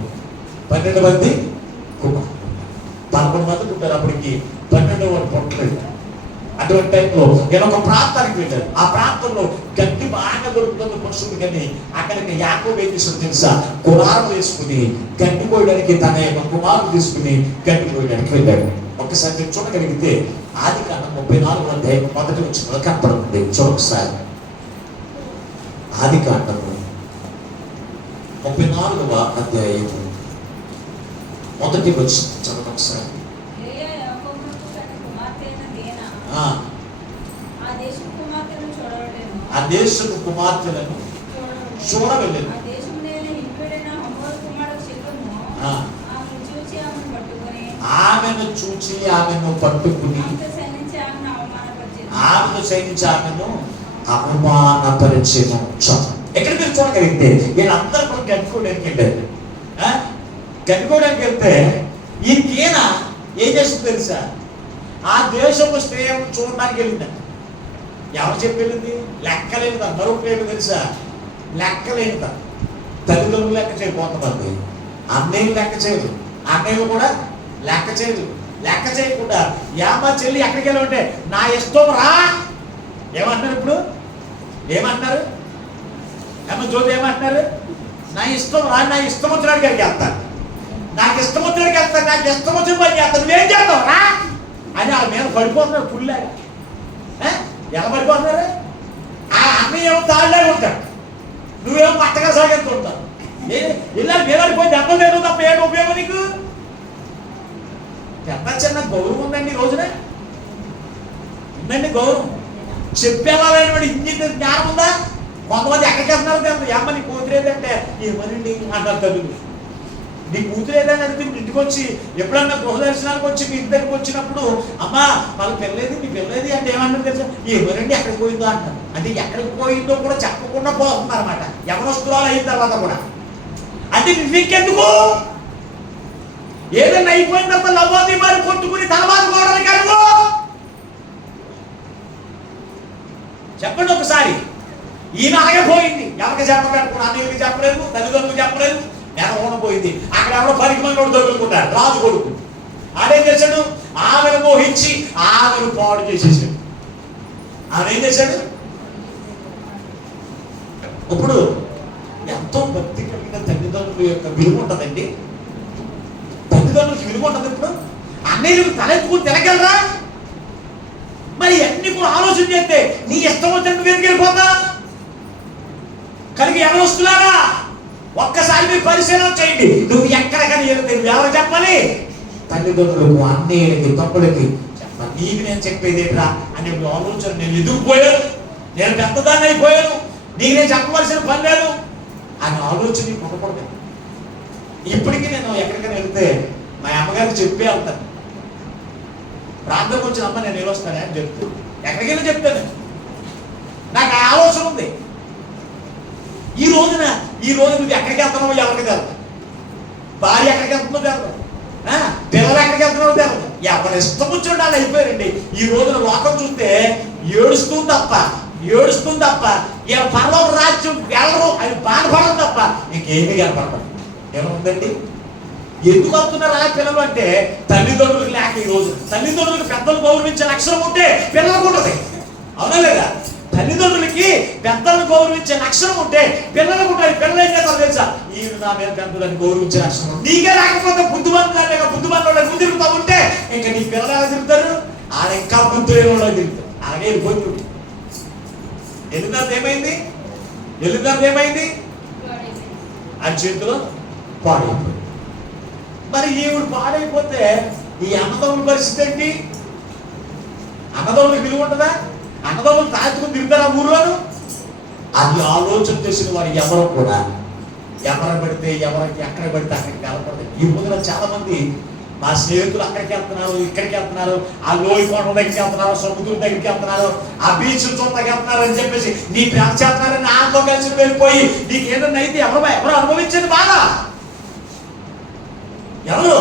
12 మంది కుమారులు. 11 మంది పుట్టారు, అప్పటికి 12వ వాడు పుట్టలేదు. అటువంటి టైంలో నేను ఒక ప్రాంతానికి వెళ్ళాను. ఆ ప్రాంతంలో గడ్డి బాగా దొరుకుతుంది పశువులు, కానీ అక్కడికి యాకోబు ఏం చేసాడు తెలుసా? కులారం వేసుకుని గడ్డి కోయడానికి తన యొక్క కుమారుడు తీసుకుని గడ్డి కోయడానికి వెళ్ళాడు. ఒక్కసారి మీరు చూడగలిగితే ఆదికాండం 34వ అధ్యాయం మొదటి వచనంలో కనపడుతుంది. చూడొకసారి ఆదికాండము 34వ అధ్యాయం మొదటి వచనం చదవండి ఒకసారి. ఆ దేశపు కుమార్తెలను చూడవెళ్ళను. ఆమెను చూచి ఆమెను పట్టుకుని ఆమెను సైనించి ఆమెను అవమానపరిచెను. ఎక్కడ మీరు చూడగలిగితే వీళ్ళందరూ కూడా గట్టుకోవడానికి వెళ్ళారు. గట్టుకోవడానికి వెళ్తే ఈయన ఏం చేస్తుంది తెలుసా? ఆ దేశపు స్త్రీలను చూడడానికి వెళ్ళిందంట. ఎవరు చెప్పి వెళ్ళింది? లెక్కలేనిదా? మరొక లేదు తెలుసా? లెక్కలేనిదా? తల్లిదండ్రులు లెక్క చేయరు, కొంతమంది అన్నయ్యలు లెక్క చేయరు, అన్నయ్యలు కూడా లెక్క చేయరు. లెక్క చేయకుండా ఏమా చెల్లి ఎక్కడికి వెళ్ళి ఉంటే నా ఇష్టం రా ఏమంటున్నారు? ఇప్పుడు ఏమంటున్నారు? ఏమో జ్యోతి ఏమంటున్నారు? నా ఇష్టం రా, నా ఇష్టం వచ్చిన గారికి వెళ్తాను, నాకు ఇష్టం వచ్చిన వెళ్తాను, నాకు ఇష్టం వచ్చిన పని చేస్తాను, నువ్వేం చేస్తావు రా అని వాళ్ళ మీద పడిపోతున్నారు. పుల్లాగా ఎలా పడిపోతున్నారు? ఆ అన్నయ్య ఏమో తాళ్ళగా ఉంటాడు, నువ్వేమో పట్టగా సాగెత్తు ఉంటావు. ఇలా నిలబడిపోయి దెబ్బలు లేదు తప్ప ఏంటి ఉపయోగం నీకు? పెద్ద చిన్న గౌరవం ఉందండి ఈ రోజున, ఉందండి గౌరవం. చెప్పేవాళ్ళైన వాడు ఇన్ని జ్ఞానం ఉందా? కొంతమంది ఎక్కడికి వెళ్తున్నారు తెలుసు. ఏమ్మ నీ కూతురు ఏదంటే ఏమనండి అంటారు తల్లులు. నీ కూతురు ఏదని అడిగితే ఇంటికి వచ్చి ఎప్పుడన్నా గృహ దర్శనానికి వచ్చి మీ ఇంటి దగ్గరికి వచ్చినప్పుడు అమ్మా వాళ్ళకి పెళ్ళేది నీ పెళ్ళేది అంటే ఏమన్నారు తెలుసా? ఏమనండి ఎక్కడికి పోయిందో అంటారు. అంటే ఎక్కడికి పోయిందో కూడా చెప్పకుండా పోతుంది అనమాట. ఎవరొస్తురాలు అయిన తర్వాత కూడా. అంటే నీకెందుకు? ఏదైనా అయిపోయిన తర్వాత లవ్వాది మరి కొట్టుకుని తర్వాత పోవడానికి అడుగు. చెప్పండి ఒకసారి. ఈయన అలాగే పోయింది, ఎవరికి చెప్పబెట్టుకుని అన్నయ్యకి చెప్పలేదు, తల్లిదండ్రులకు చెప్పలేదు, నెలవన పోయింది. అక్కడ ఎవరో 10 మంది దొరుకుతుంటారు. రాజు కొడుకు ఆడేం చేశాడు? ఆమెను మోహించి ఆమెను పాడు చేసేసాడు. ఆమె ఏం చేశాడు? ఇప్పుడు ఎంతో భక్తి కలిగిన తల్లిదండ్రుల యొక్క విలువ ఉంటుందండి. తల్లిదండ్రులకు విలువ ఉంటుంది. ఇప్పుడు అన్నయ్యలకు తలెత్తుకుని తినగలరా? మరి అన్ని కూడా ఆలోచన చేస్తే నీ ఇష్టం వచ్చినట్టు వెతికి వెళ్ళిపోతా. కలిగి ఎవరు వస్తున్నారా? ఒక్కసారి మీరు పరిశీలన చేయండి. నువ్వు ఎక్కడికని వెళ్తే నువ్వు ఎవరు చెప్పాలి? తల్లిదండ్రులకు, అన్నయ్యలకి, తప్పులకి చెప్పాలి. నీకు నేను చెప్పేది ఏంట్రా అని ఆలోచన. నేను ఎదుగుపోయాను, నేను పెద్దదాన్ని అయిపోయాను, నీకు నేను చెప్పవలసిన పని లేదు అని ఆలోచన ఉండకూడదు. ఇప్పటికీ నేను ఎక్కడికైనా వెళ్తే మా అమ్మగారికి చెప్పే వెళ్తాను. ప్రాంతంకి వచ్చిన అమ్మ నేను వెళ్ళొస్తానే అని చెప్తాను. ఎక్కడికి వెళ్ళి చెప్తాను. నాకు ఆ ఆలోచన ఉంది. ఈ రోజు నువ్వు ఎక్కడికి వెళ్తున్నావు ఎవరికి తెలదు. భార్య ఎక్కడికి వెళ్తుందో తెలదు, పిల్లలు ఎక్కడికి వెళ్తున్నారో తెలదు. ఎవరి ఇష్టం వచ్చిన వాళ్ళు అయిపోయారండి. ఈ రోజున లోకం చూస్తే ఏడుస్తుంది తప్ప ఏ పర్వం రాజ్యం వెళ్ళరు అని బాధపడడం తప్ప ఇంకేమీ కనపడదు. ఏముందండి? ఎందుకు అవుతున్నారు ఆ పిల్లలు అంటే తల్లిదండ్రులకు లేక. ఈ రోజు తల్లిదండ్రులకు పెద్దలు గౌరవించే లక్షణం ఉంటే పిల్లలకు ఉంటుంది. అవునా లేదా? తల్లిదండ్రులకి పెద్దలను గౌరవించే లక్షణం ఉంటే పిల్లలకు ఉంటాయి. పిల్లలు ఏం చేస్తారు తెలుసా? ఈ నా మీద పెద్దలని గౌరవించే లక్షణం నీకే లేకపోతే బుద్ధిమంతులు ముందు తిరుగుతూ ఉంటే ఇంకా నీ పిల్లలు ఎలా తిరుగుతారు? ఆడ ఇంకా బుద్ధి లేని వాళ్ళు తిరుగుతారు. అలాగే వెళ్ళిపోతుంది. ఎల్లుదారు ఏమైంది? ఆ చేతిలో పాడైపోయింది. మరి ఈవిడ పాడైపోతే ఈ అన్నదమ్ముల పరిస్థితి ఏంటి? అన్నదమ్ములకు విలువ ఉంటుందా? అన్నదమ్ములు తాచుకుని తిరుగుతారా ఊర్లోను? అది ఆలోచన చేసిన వారు ఎవరో కూడా ఎక్కడ పడితే అక్కడికి వెళ్ళకూడదు. ఈ రోజున చాలా మంది మా స్నేహితులు అక్కడికి వెళ్తున్నారు, ఇక్కడికి వెళ్తున్నారు, ఆ లోయ కొండల దగ్గరికి వెళ్తున్నారు, సముద్రం దగ్గరికి వెళ్తున్నారు, ఆ బీచ్ చూడటానికి వెళ్తున్నారు అని చెప్పేసి నీ ప్రేమ చేస్తున్నారని నాతో కలిసి వెళ్ళిపోయి నీకు ఏదన్నా అయితే ఎవరు అనుభవించేది బాగా? ఎవరు?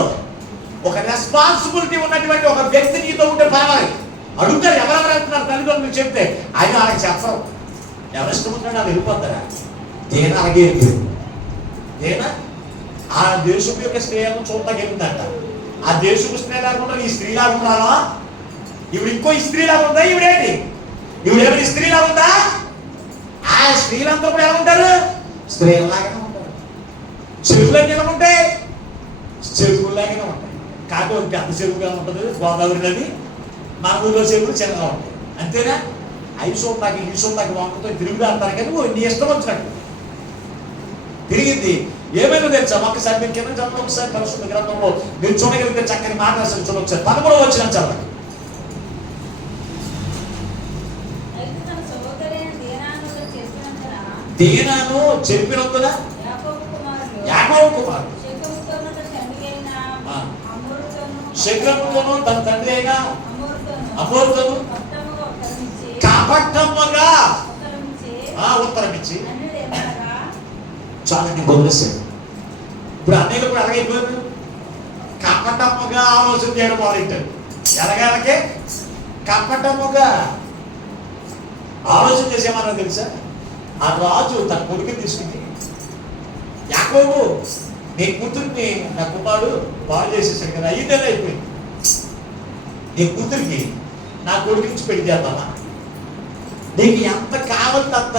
ఒక రెస్పాన్సిబిలిటీ ఉన్నటువంటి ఒక వ్యక్తి నీతో ఉంటే పర్వాలేదు. అడుగుతారు ఎవరెవరు వెళ్తున్నారు తల్లిదండ్రులు చెప్తే ఆయన వాళ్ళకి చెప్పరు. ఎవరిష్టం ఉంటాడు వాళ్ళు వెళ్ళిపోతారా? దేనా అలాగే దేనా ఆ దేశం యొక్క స్నేహం చూడటానికి వెళ్ళిందంట. ఆ దేశపు స్త్రీ లాగా ఈ స్త్రీ లాగా ఉన్నావా? ఇవి ఇంకో స్త్రీ లాగా ఉందా? ఇవిడేంటి ఇవిడేమైనా స్త్రీ లాగా ఉందా? ఆ స్త్రీలంతా కూడా ఎలా ఉంటారు? స్త్రీలాగానే ఉంటారు. చెరువులన్నీ ఎలా ఉంటాయి? చెరువులాగానే ఉంటాయి. కాకపోతే పెద్ద చెరువుగా ఉంటుంది గోదావరి నది. మన ఊళ్ళో చెరువులు చిన్నగా ఉంటాయి, అంతేనా? ఐసోందాకి వంకతో తిరుగుతూ అంటారు కానీ నీ ఇష్టం వచ్చినట్టు తిరిగింది. ఏమైనా తెలుసా? ఒక్కసారి మీరు కింద చదవండి, ఒకసారి పరిశుద్ధ గ్రంథంలో మీరు చూడగలిగితే చక్కని మాట రాసిన చూడండి ఒకసారి. 13వ వచనం చదవండి. దీనాను చెప్పినందున యాకోబు కుమారుడు శెకెముతోను తన తండ్రి అయిన హమోరుతోను కపటముగా ఉత్తరమిచ్చి చాలండి వదిలేసాడు. ఇప్పుడు అన్నయ్యలు కూడా ఎలాగైపోయారు? కపటముగా ఆలోచన చేయడం మొదలెట్టారు. ఎలాగే కపటముగా ఆలోచన చేసేమన్నా తెలుసా? ఆ రాజు తన కొడుకుని తీసుకుని, యాకోబు నీ కూతుర్ని నా కుమారుడు బాగు చేసేసాడు కదా, 5 నెలలు అయిపోయింది, నీ కూతురికి నా కొడుకు నుంచి పెళ్లి చేద్దామా? నీకు ఎంత కావాలంటే అంత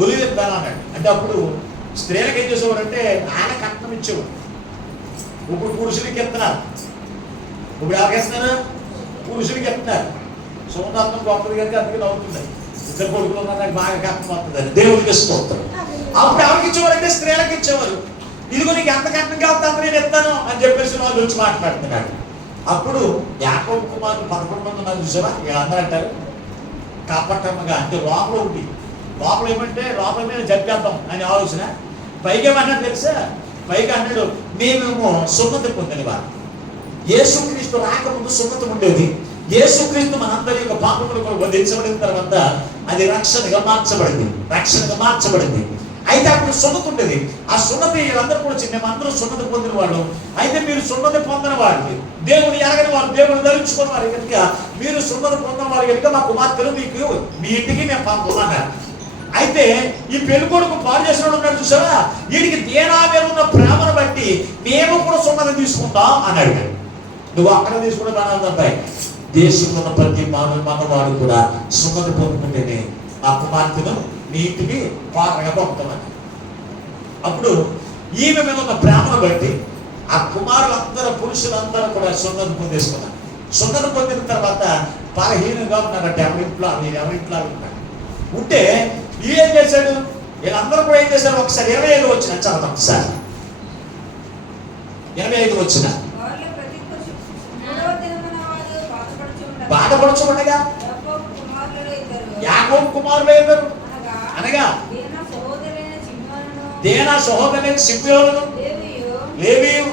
ఒలివేద్దాను అన్నాడు. అంటే అప్పుడు స్త్రీలకు ఏం చేసేవాడు అంటే ఆయన కట్నం ఇచ్చేవాడు. ఇప్పుడు పురుషులకి ఎత్తున్నారు. ఇప్పుడు ఎవరికి ఎత్తున్నారు? పురుషులకి ఎత్తున్నారు. సోమనాథం గొప్పది కనుక అందుకే నవ్వుతున్నాయి. ఇద్దరు కొడుకులు ఉన్నారు, నాకు బాగా కట్నం వస్తుందని దేవుడికి ఇష్టం. అప్పుడు ఎవరికి ఇచ్చేవారు అంటే స్త్రీలకు ఇచ్చేవారు. ఇదిగో నీకు ఎంత కట్నం కావాలి అంత నేను ఎత్తాను అని చెప్పేసి వాళ్ళు వచ్చి మాట్లాడుతున్నాడు. అప్పుడు యాకోబు కుమారులు 11 మంది ఉన్నారు చూసావా? వీళ్ళందరూ అంటారు కపటముగా, అంటే లోపల ఏమంటే లోపల మీద జరిపేద్దాం అని ఆలోచన. పైగా ఏమన్నాడు తెలుసా? పైగా అన్నాడు మేమేమో సున్నతి పొందిన వారు. యేసుక్రీస్తు రాకముందు సున్నతి ఉండేది. యేసుక్రీస్తు మనందరి యొక్క పాపములకు వధించబడిన తర్వాత అది రక్షణగా మార్చబడింది. అయితే అప్పుడు సున్నతి ఉండేది. ఆ సున్నతి వీళ్ళందరూ కూడా మేమందరూ సున్నతి పొందిన వాళ్ళు. అయితే మీరు సున్నతి పొందిన వారికి, దేవుని ఎరగని వారు, దేవుని ధరించుకున్న వారి కనుక, మీరు సున్నతి పొందిన వారి కనుక మా కుమార్తెలు మీకు మీ ఇంటికి మేము పంపుతున్నాను. అయితే ఈ పెళ్ళికొడుకు పాడు చేసిన ఉన్నాడు చూసావా? వీడికి దేనా మీద ఉన్న ప్రేమను బట్టి మేము కూడా సున్నతి తీసుకుంటాం అని అడిగాడు. నువ్వు అక్కడ తీసుకుంటే బాగుందంటాయి. దేశంలో ఉన్న ప్రతి మనవాడు కూడా సున్నతి పొందుకుంటేనే ఆ కుమార్తెను మీ ఇంటికి పాటగా పంపుతామని. అప్పుడు ఈమె మీద ఉన్న ప్రేమను బట్టి ఆ కుమారులందరూ పురుషులందరూ కూడా సున్నతి పొందేసుకున్నారు. సున్నతి పొందిన తర్వాత బలహీనంగా ఉన్నారంటే ఎవరింట్లో ఉన్నాడు. ఉంటే ఏం చేశాడు? వీళ్ళందరూ కూడా ఏం చేశారు? ఒకసారి 25 వచ్చిన చదవండి. ఒకసారి 25 వచ్చిన బాధపడుచుండగా యాకోబు కుమారులు ఇద్దరు అనగా దేనా సహోదరైన సిమ్యోనును లేవీయు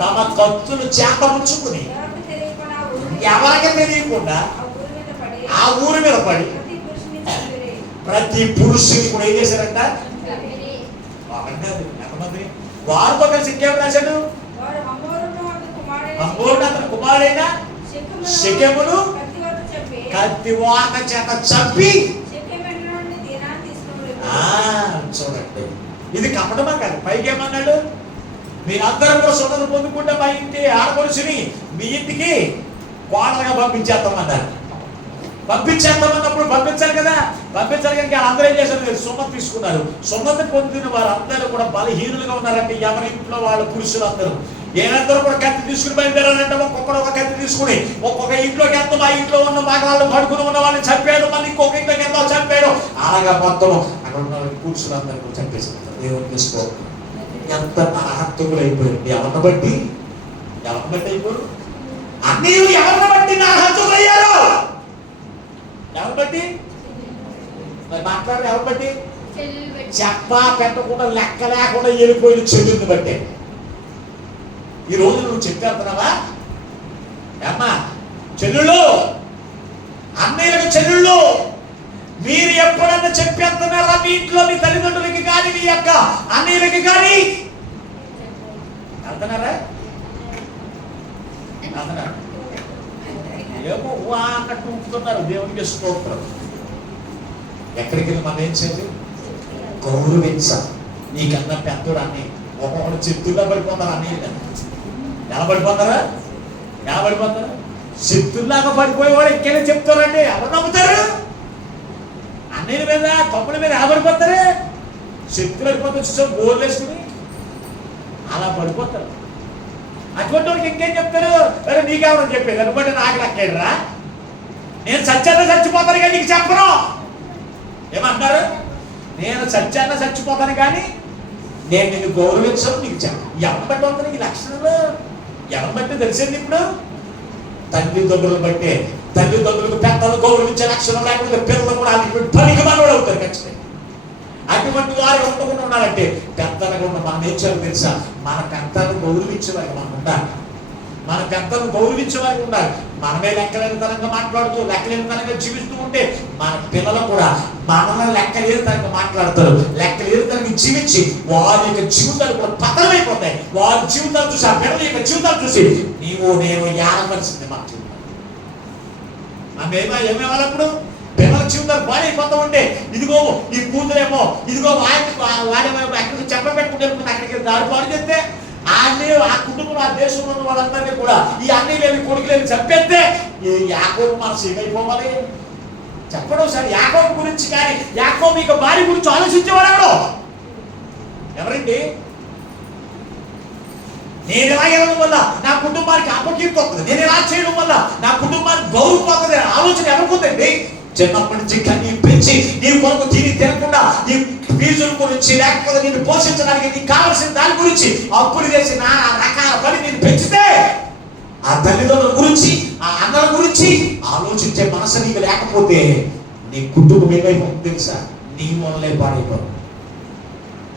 తమ కత్తులు చేతపుచ్చుకుని ఎవరికి తెలియకుండా ఆ ఊరి మీద పడి ప్రతి పురుషుని కూడా ఏం చేశారంట? వారితో కలిసి ఇంకేం రాశాడు? హమోరు అతని కుమారుడైన షెకెమును కత్తివాత చేత చంపి. చూడండి, ఇది కపటమా కాదు. పైకి ఏమన్నాడు? మీరందరూ కూడా సున్నతి పొందుకుంటే మా ఇంటి ఆడపడుచుని మీ ఇంటికి కోడలుగా పంపించేస్తామన్నారు. పంపించేస్తామన్నప్పుడు పంపించాలి కదా. పంపించాలి కనుక అందరూ ఏం చేశారు? మీరు సున్నతి తీసుకున్నారు. సున్నతి పొందిన వారు అందరూ కూడా బలహీనులుగా ఉన్నారంటే ఎవరి ఇంట్లో వాళ్ళ పురుషులందరూ ఏనందరూ కూడా కత్తి తీసుకుని బయలుదేరారంటే ఒక్కొక్కరు ఒక కత్తి తీసుకుని ఒక్కొక్క ఇంట్లోకి ఎంత మా ఇంట్లో ఉన్న మగవాళ్ళు పడుకుని ఉన్న వాళ్ళని చంపాడు, మళ్ళీ ఇంకొక ఇంట్లోకి ఎంతో చంపాడు. అలాగా మొత్తం అక్కడ ఉన్న పురుషులందరూ కూడా చంపేసుకుంటారు. దేవుని తీసుకో ఎంత నరహత్తుకులు అయిపోయింది. ఎవరిని బట్టి అయిపోరు? అన్నీ ఎవరిని బట్టి నరహత్తులు అయ్యారు? ఎవరు బట్టి? మరి మాట్లాడారు ఎవరు బట్టి? చెప్పా పెట్టకుండా లెక్క లేకుండా వెళ్ళిపోయిన చెల్లిని బట్టే. ఈ రోజు నువ్వు చెప్పేస్తున్నావా? అమ్మా చెల్లుళ్ళు, అన్నయ్యలకు చెల్లుళ్ళు, మీరు ఎప్పుడన్నా చెప్పేస్తున్నారా? మీ ఇంట్లో మీ తల్లిదండ్రులకి కానీ మీ యొక్క అన్నయ్యలకి కానీ వెళ్తున్నారా? ఏమో వా అన్నట్టు ఉంటున్నారు. దేవునికి స్తోత్రం. ఎక్కడికి మనం ఏం చేయాలి? గౌరవించాలి. నీకన్నా పెద్దోడు అన్నీ ఒక్కొక్కరు చెట్టుగా పడిపోతారు. అన్నీ ఎలా పడిపోతారా? ఎలా పడిపోతారా? శక్తుల్లాగా పడిపోయేవాడు ఇంకేనా చెప్తారండి? ఎవరు నమ్ముతారు? అన్నయ్య మీద తమ్ముడి మీద ఎలా పడిపోతారు? శక్తులు పడిపోతే చూసాం గోలు వేసుకుని అలా పడిపోతారు. అటువంటి వాళ్ళకి ఇంకేం చెప్తారు? అరే నీకెవరని చెప్పేది అనుకుంటే నాకు లెక్కరా, నేను సత్యాన్ని చచ్చిపోతాను కానీ నీకు చెప్పను. ఏమంటారు? నేను సత్యాన్ని చచ్చిపోతాను కానీ నేను నిన్ను గౌరవించను, నీకు చెప్పను. ఎవరు బట్టి వస్తాను ఈ లక్షణాలు? ఎవరు బట్టి తెలిసింది? ఇప్పుడు తల్లిదండ్రులు బట్టే. తల్లిదండ్రులకు పెద్దలు గౌరవించే లక్షణం లేకపోతే పిల్లలు కూడా పనికి మనోడు అవుతారు ఖచ్చితంగా. అటువంటి వారు ఉండకుండా ఉండాలంటే పెద్దలుగా ఉన్న మనం ఏం చేయాలి తెలుసా? మన పెద్దలను గౌరవించే వారికి మనం ఉండాలి. మన పెద్దలను గౌరవించే వారికి ఉండాలి. మనమే లెక్కలేనితనంగా మాట్లాడుతూ లెక్కలేనితనంగా జీవిస్తూ ఉంటే మన పిల్లలు కూడా మనల్ని లెక్కలేనితనంగా మాట్లాడతారు. లెక్కలేనితనంగా జీవించి వారి యొక్క జీవితాలు కూడా పతనమైపోతాయి. వారి జీవితాలు చూసి, ఆ పిల్లల యొక్క జీవితాలు చూసి నీవు నేను ఏడవలసింది మా జీవితం. ఏమేవాళ్ళప్పుడు పిల్లల జీవితాలు పాడైపోతూ ఉంటే ఇదిగో ఈ కూతురేమో ఇదిగో వాడేమో ఎక్కడికి చెప్పబెట్టుకుంటే అక్కడికి దారి పాడు చేస్తే ఆ కుటుంబం ఆ దేశంలో ఉన్న వాళ్ళందరినీ కూడా ఈ అన్నయ్య లేని కొడుకు లేని చెప్పేస్తే ఈ యాకోబు మనసు ఏమైపోవాలి? చెప్పడం సరే యాకోబు గురించి. కానీ యాకోబు మీకు భార్య గురించి ఆలోచించేవాడు ఎవరండి? నేను ఎలా వెళ్ళడం వల్ల నా కుటుంబానికి అపకీర్తి వస్తుంది, నేను ఎలా చేయడం వల్ల నా కుటుంబానికి గౌరవం వస్తుంది ఆలోచన ఎవరిపోతుంది? చిన్నప్పటి నుంచి కన్నీ పెంచి నీ కొరకు తిని తినకుండా నీ ఫీజుల గురించి లేకపోతే నిన్ను పోషించడానికి నీకు కావాల్సిన దాని గురించి అప్పులు చేసి నానా రకాల పని నేను పెంచితే ఆ తల్లిదండ్రుల గురించి ఆ అన్నల గురించి ఆలోచించే మనసు నీకు లేకపోతే నీ కుటుంబం ఏమైపోతుంది తెలుసా? నీ వల్లే పాడైపోతుంది.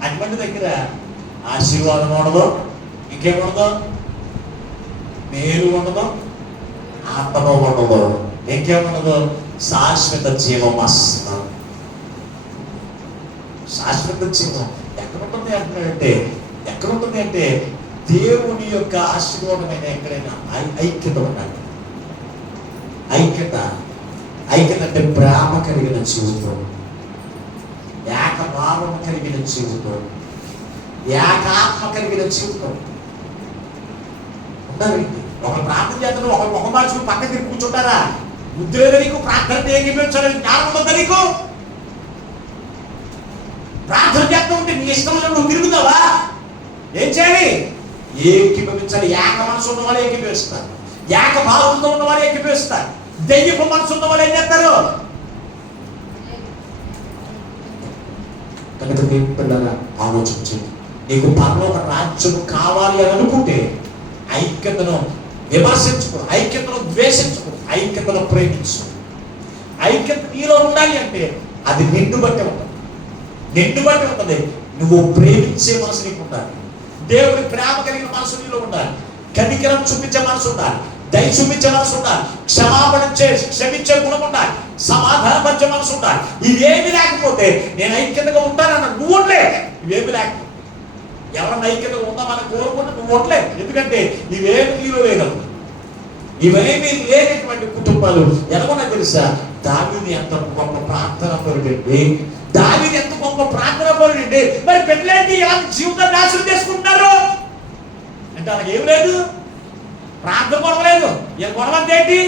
అటువంటి దగ్గర ఆశీర్వాదం ఉండదు, ఇంకేముండదు, మేలు ఉండదు, ఆత్మ ఉండదు, ఇంకేముండదు, శాశ్వత జీవం అస్సలు. శాశ్వత జీవం ఎక్కడుంటుంది అంటే దేవుని యొక్క ఆశీర్వాదమైన ఎక్కడైనా ఐక్యత ఉండాలి. ఐక్యత అంటే ప్రేమ కలిగిన జీవితం, ఏకభావం కలిగిన జీవితం, ఏకాత్మ కలిగిన జీవితం ఉండాలండి. ఒక ప్రార్థన చేస్తాను, ఒక ముఖ మార్చుకుని పక్కకి కూర్చుంటారా? బుద్ధి లేదా నీకు? ప్రార్థన ఏకీపించాలని జ్ఞానం ఉందా నీకు? ప్రార్థన చేస్తూ ఉంటే నీ ఇష్టం నువ్వు తిరుగుతావా? ఏం చేయాలి? ఏకీభవించాలి. ఏక మనసు ఉన్న వాళ్ళు ఏకీభవిస్తారు, ఏక భావంతో ఉన్న వాళ్ళు ఏకీభవిస్తారు. దెయ్యపు మనసు ఉన్న వాళ్ళు ఏం చేస్తారు? కనుక దేవుని పిల్లగా ఆలోచించండి. నీకు పరలోక రాజ్యం కావాలి అని అనుకుంటే ఐక్యతను విమర్శించుకో, ఐక్యతను ద్వేషించుకో, ఐక్యతను ప్రేమించు. ఐక్యత నీలో ఉండాలి అంటే అది నిన్ను బట్టి ఉంటుంది. నువ్వు ప్రేమించే మనసు నీకు ఉండాలి. దేవుడి ప్రేమ కలిగిన మనసు నీలో ఉండాలి. కనికరం చూపించే మనసు ఉండాలి. దయ చూపించే మనసు ఉండాలి. క్షమించే గుణం ఉండాలి. సమాధానపరిచే మనసు ఉండాలి. ఇవేమి లేకపోతే నేను ఐక్యతగా ఉంటానన్న నువ్వు ఉండలే. ఇవేమి లేకపోతే ఎవరన్నా ఐక్యతగా ఉందామని కోరుకుంటే నువ్వు ఉండలే. ఎందుకంటే ఇవేమి నీలో లేదు. ఇవేమీ లేనటువంటి కుటుంబాలు ఎలాగోనా తెలుసా? దావీదు ఎంత గొప్ప ప్రార్థన పరుడండి. దావీదు ఎంత గొప్ప ప్రార్థన పరుడండి. మరి పెళ్ళేంటి ఎలా జీవితాన్ని నాశనం చేసుకుంటున్నారు అంటే వాళ్ళకి ఏం లేదు, ప్రార్థన గొడవలేదు. వీళ్ళ గొడవంతేంటి?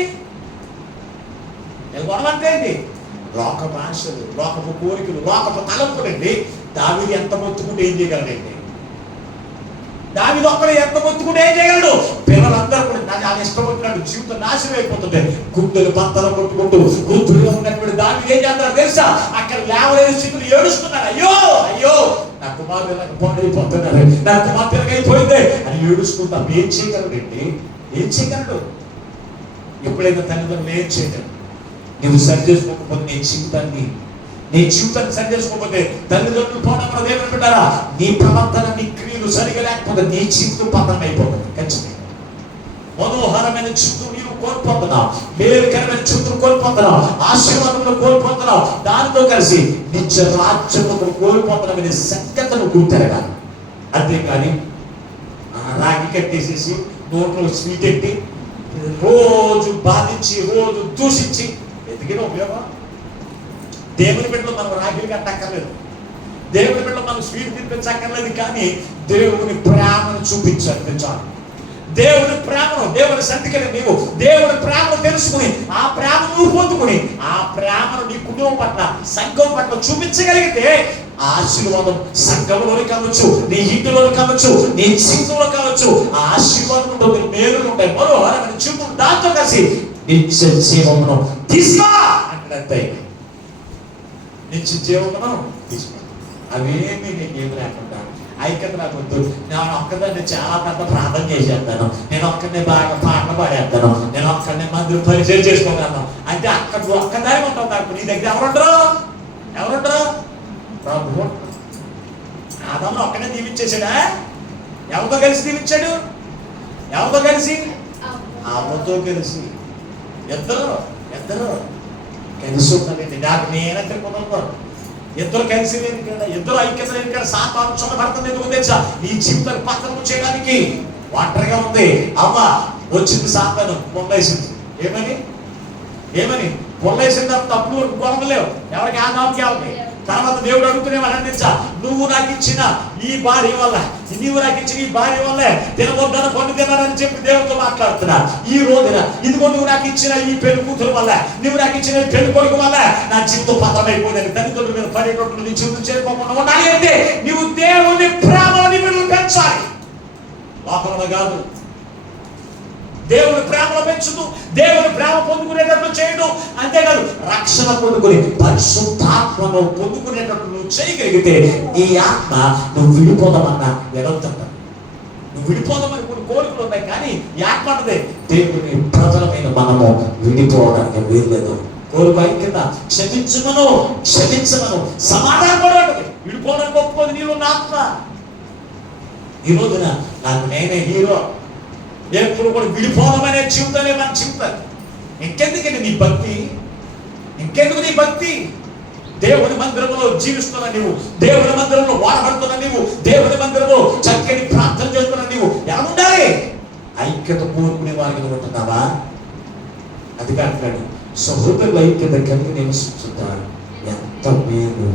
లోకపు ఆశలు, లోకపు కోరికలు, లోకపు తలంపులండి. దావీదు ఎంత మొత్తుకుంటే ఏం చేయగలడండి? దావీదు ఒక్కడే ఎంత మొత్తుకుంటే ఏం చేయగలడు? పిల్లలందరూ కూడా చాలా ఇష్టపడుతున్నాడు, జీవితం నాశనం అయిపోతుంది. గుండెలు బద్దలు కొట్టుకుంటూ వృద్ధులుగా ఉన్నటువంటి దావీదు ఏం చేస్తారో తెలుసా? అక్కడ లేవలేని స్థితులు ఏడుస్తున్నారు. అయ్యో నా కుమారుడు నాకు పాడైపోతున్నారు, నా కుమార్తె అయిపోయింది అని ఏడుస్తుంటా. ఏం చేయగలడండి? ఏం చేయగలడు? ఎప్పుడైనా తల్లిదండ్రులు ఏం చేయగలరు? నువ్వు సరి చేసుకోకపోతే నీ జీవితాన్ని సరి చేసుకోకపోతే తల్లిదండ్రులు పోవడం కూడా దేవుని పెట్టారా? నీ ప్రవర్తన నీ క్రియలు సరిగా లేకపోతే నీ జీవితం పతనం అయిపోతుంది ఖచ్చితంగా. మనోహరమైన జీవితం నీవు కోల్పోతున్నావు, మేలుకరమైన జీవితం కోల్పోతున్నావు, ఆశీర్వాదంలో కోల్పోతున్నావు. దానితో కలిసి నిత్య రాజ్యంలో కోల్పోతున్నావు. సంగతను గుర్తెరగాలి. అంతేకాని రాగి కట్టేసేసి నోట్లో స్వీట్ ఎట్టి రోజు బాధించి రోజు దూషించి ఎదిగిన ఉపయోగం? దేవుని బిడ్డలో మనం రాగిలు కట్టక్కర్లేదు, దేవుని బిడ్డలో మనం స్వీట్ తినిపించక్కర్లేదు. కానీ దేవుని ప్రేమను చూపించాలి చాలు. దేవుని ప్రేమను, దేవుని సన్నిధికి నీవు దేవుని ప్రేమను తెలుసుకుని ఆ ప్రేమను నువ్వు పొందుకుని ఆ ప్రేమను నీ కుటుంబం పట్ల, సంఘం పట్ల చూపించగలిగితే ఆ ఆశీర్వాదం సంఘంలోనే కావచ్చు, నీ ఇంటిలో కావచ్చు, నీ జీవితంలో కావచ్చు, ఆ ఆశీర్వాదం ఉంటుంది, మేలులు ఉంటాయి. మరో జీవితం దాంతో కలిసి నిత్య జీవమును తీసుకో అంటే నిత్య జీవమును తీసుకో. అవేమి నీకేమి లేకుండా ఐక్యత నాకు వద్దు, నేను ఒక్కదాన్ని చాలా పెద్ద ప్రార్థన చేసేస్తాను, నేను ఒక్కడిని బాగా పాటలు పాడేస్తాను, నేను ఒక్కడిని మంది పరిచయం చేసుకోగలను అంటే అక్కడ ఒక్కదాని ఉంటావు. నాకు నీ దగ్గర ఎవరుంటారు? ప్రభు. ఆదామును ఒక్కడే దీవించేసాడా? ఎవరితో కలిసి దీవించాడు? ఎవరితో కలిసి? అమ్మతో కలిసి. ఇద్దరు కలిసి ఉన్నారండి. నాకు నేనంటే కుదరదు. ఇద్దరు కలిసి లేని కదా, ఇద్దరు ఐక్యత లేని కదా సాతాను చుట్టబడుతుంది. ఎందుకు తెలుసా? నీ జీవితాన్ని పతనం చేయడానికి ఒంటరిగా ఉంది. అమ్మ వచ్చింది సాతాను, పొందేసింది. ఏమని పొందేసింది? తప్పుడు గొడవలేవు ఎవరికి, ఆదాముకి ఎవరికి. తర్వాత దేవుడు అడుగుతున్నామని తెలుసా? నువ్వు నాకు ఇచ్చిన ఈ భార్య వల్ల, నీవు నాకు ఇచ్చిన ఈ భార్య వల్లే తినవద్దన పండు తిన్నానని చెప్పి దేవుడితో మాట్లాడుతున్నా. ఈ రోజున ఇదిగో నువ్వు నాకు ఇచ్చిన ఈ పెళ్లి కూతురు వల్ల, నువ్వు నాకు ఇచ్చిన ఈ పెళ్లి కొడుకు వల్ల నా జీవితం పతనమైపోయింది. తల్లిదండ్రుల మీద పడేటప్పుడు నీ జీవితం చేరుకోకుండా ఉండాలి అంటే నువ్వు దేవుని ప్రేమని మీరు పెంచాలి. లోకంలో కాదు, దేవుని ప్రేమలో పెంచుతూ దేవుని ప్రేమ పొందుకునేటట్లు చేయడం. అంతేకాదు రక్షణ పొందుకుని పరిశుద్ధాత్మను పొందుకునేటట్లు నువ్వు చేయగలిగితే ఈ ఆత్మ నువ్వు విడిపోదామన్నా వెళ్తుంట. నువ్వు విడిపోదామని కొన్ని కోరికలు ఉన్నాయి, కానీ ఈ ఆత్మ అంటే దేవుని ప్రజలమైన మనము విడిపోవడానికి వీల్లేదు. కోరిక కింద క్షమించమను సమాధానం పడదు. విడిపోవడానికి ఒప్పుకోదు నీలో నా ఆత్మ. ఈ రోజున నాకు నేనే హీరో, ఎప్పుడు కూడా విడిపోవడమనే జీవితాలే మన జీవితాలు. ఇంకెందుకండి నీ భక్తి? ఇంకెందుకు నీ భక్తి? దేవుని మందిరంలో జీవిస్తున్నా నీవు, దేవుని మందిరంలో వాడబడుతున్నా నీవు, దేవుని మందిరంలో చక్కని ప్రార్థన చేస్తున్నా నీవు. ఎలా ఉండాలి? ఐక్యత కోరుకునే వారికి ఉంటున్నావా? అది కాదు, సహోదరుల ఐక్యత కలిగి నివసిస్తున్నాను. ఎంత మేలు,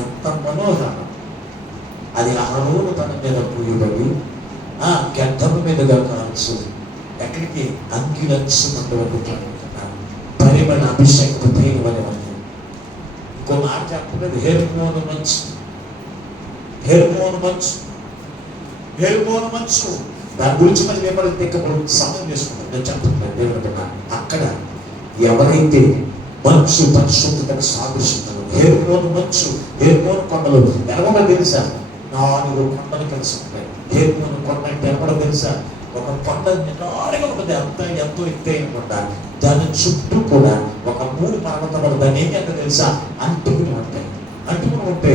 ఎంత మనోహరం. అది అహరోను తన మీద పూయబడి గడ్డము మీదుగా కావచ్చు ఎక్కడికి అంగిలచ్చున్నటువంటి పరిమళ అభిషేకం పైన. ఇంకో మాట చెప్పలేదు, హెర్మోను మంచు. దాని గురించి మరి ఏమడితే సమయం చేసుకుంటాం. నేను చెప్తున్నాను దేవుడు అక్కడ ఎవరైతే మంచు పరిశుద్ధతకు సాదృశ్యంలో హెర్మోను కొండలు ఎలాగో తెలుసా? 4 కొండలు కలిసి ఉంటాయి. హెర్మోను కొండ అంటే ఎవరో తెలుసా? ఒక కొండ నిటారుగా ఉంటుంది, ఎంతో ఎత్తైన కొండ. దాని చుట్టూ కూడా ఒక 3 పర్వతాలు దాన్ని ఏమి అంటే తెలుసా? అంటుకుని ఉంటే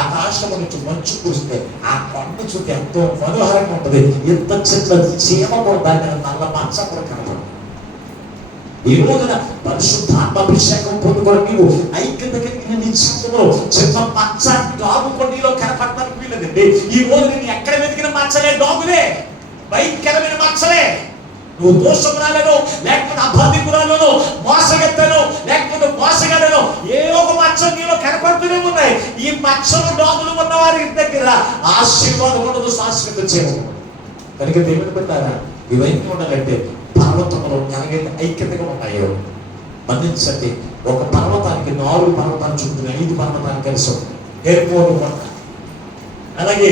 ఆకాశం నుంచి మంచు కురిస్తే ఆ కొండ చుట్టూ ఎంతో మనోహరంగా ఉంటుంది. ఎంత చిన్న చీమ కూడా దాని నల్ల మచ్చ కూడా కనపడుతుంది. ఈ రోజున పరిశుద్ధాత్మ అభిషేకం పొందుకొని నీవు ఐక్యత కలిగిన నీ జీవితంలో చిన్న మచ్చ డాగు కొండలో కనపడటానికి వీలదండి. ఈ రోజు నేను ఎక్కడ వెతికిన మచ్చలే డాగులే, భయంకరమైన మచ్చలే. నువ్వు దోషమురాలను, లేకపోతే అబాధికురాలను, మోసగత్తను, లేకపోతే మోసగాడను, ఏ ఒక మచ్చ నీలో కనపడుతూనే ఉన్నాయి. ఈ మచ్చలు డాగులు ఉన్న వారి దగ్గర ఆశీర్వాదం ఉండదు, శాశ్వత చేయము. కనుక దేవుని పెట్టారా ఇవన్నీ ఉండాలంటే పర్వతంలో ఎలాగైతే ఐక్యతగా ఉన్నాయో మన్నించండి. ఒక పర్వతానికి 4 పర్వతాలు చుట్టూ 5 పర్వతాలు కలిసి ఉంటాయి. హెర్మోను కొండ, అలాగే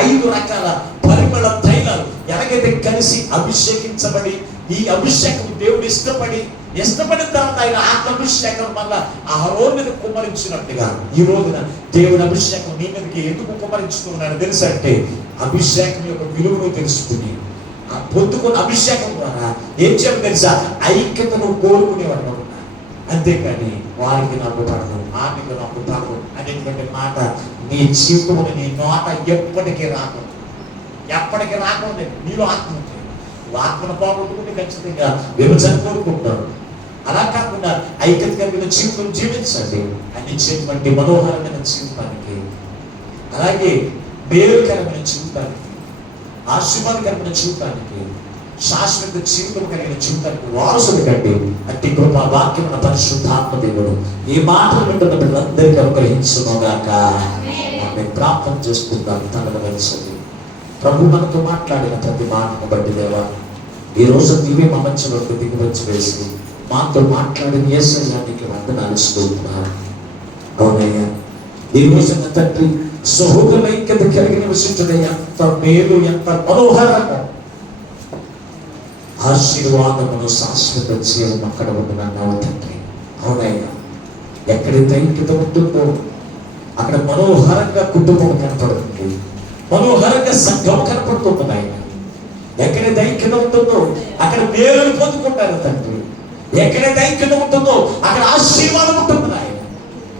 5 రకాల పరిమళ తైలాలు ఎలాగైతే కలిసి అభిషేకించబడి, ఈ అభిషేకం దేవుడు ఇష్టపడిన తర్వాత ఆయన ఆత్మాభిషేకం వల్ల అహరోను మీద కుమ్మరించినట్టుగా ఈ రోజున దేవుని అభిషేకం నీ మీదకి ఎందుకు కుమ్మరించుకున్నాడు తెలుసా? అంటే అభిషేకం యొక్క విలువను తెలుసుకుని ఆ పొందుకున్న అభిషేకం ద్వారా ఏం చేయాలి తెలుసా? ఐక్యతను కోరుకునేవాడు ఉన్నారు. అంతేకాని వారికి నాకు పడదు, ఆమెకు నాకు పడదు అనేటువంటి మాట నీ జీవితంలో నీ నోట ఎప్పటికీ రాకూడదు. నీలో ఆత్మ ఉంటుంది. ఆత్మను పోగొట్టుకుని ఖచ్చితంగా విభజన కోరుకుంటాడు. అలా కాకుండా ఐక్యత కలిగిన జీవితం జీవించండి. అనిచ్చేటువంటి మనోహరమైన జీవితానికి, అలాగే మేలుకరమైన జీవితానికి, ఆశీర్వాదకరమైన జీవితానికి, శాశ్వత జీవితం కలిగిన జీవితానికి వారసుడు కండి. అట్టి గొప్ప వాక్యమైన పరిశుద్ధాత్మ దేవుడు ఈ మాటలు వింటున్న బిడ్డలందరికీ అనుగ్రహించునుగాక. మేము ప్రార్థన చేసుకుందాం. తనను కలిసి ప్రభు మనతో మాట్లాడిన ప్రతి మాటను బట్టి దేవా ఈ రోజు నీవే మా మధ్యలోకి దిగివచ్చి వేసి మాతో మాట్లాడిన యేసయ్యానికి వందనాలు స్తోత్రాలు. అవునయ్యా, ఈ రోజున తండ్రి సహోదరైక్యత కలిగి నివసించడం ఎంత మేలు, ఎంత మనోహరము. ఆశీర్వాదమును శాశ్వత జీవం అక్కడ ఉంటున్నావు తండ్రి. అవునయ్యా, ఎక్కడైతే ఐక్యత ఉంటుందో అక్కడ మనోహరంగా కుటుంబం కనపడుతుంది, మనోహరంగా సంఘం కనపడుతుంది. ఆయన ఎక్కడైతే ఐక్యత ఉంటుందో అక్కడ మేలు పొందుకుంటారు తండ్రి. ఎక్కడైతే ఐక్యత ఉంటుందో అక్కడ ఆశీర్వాదం ఉంటుంది ఆయన.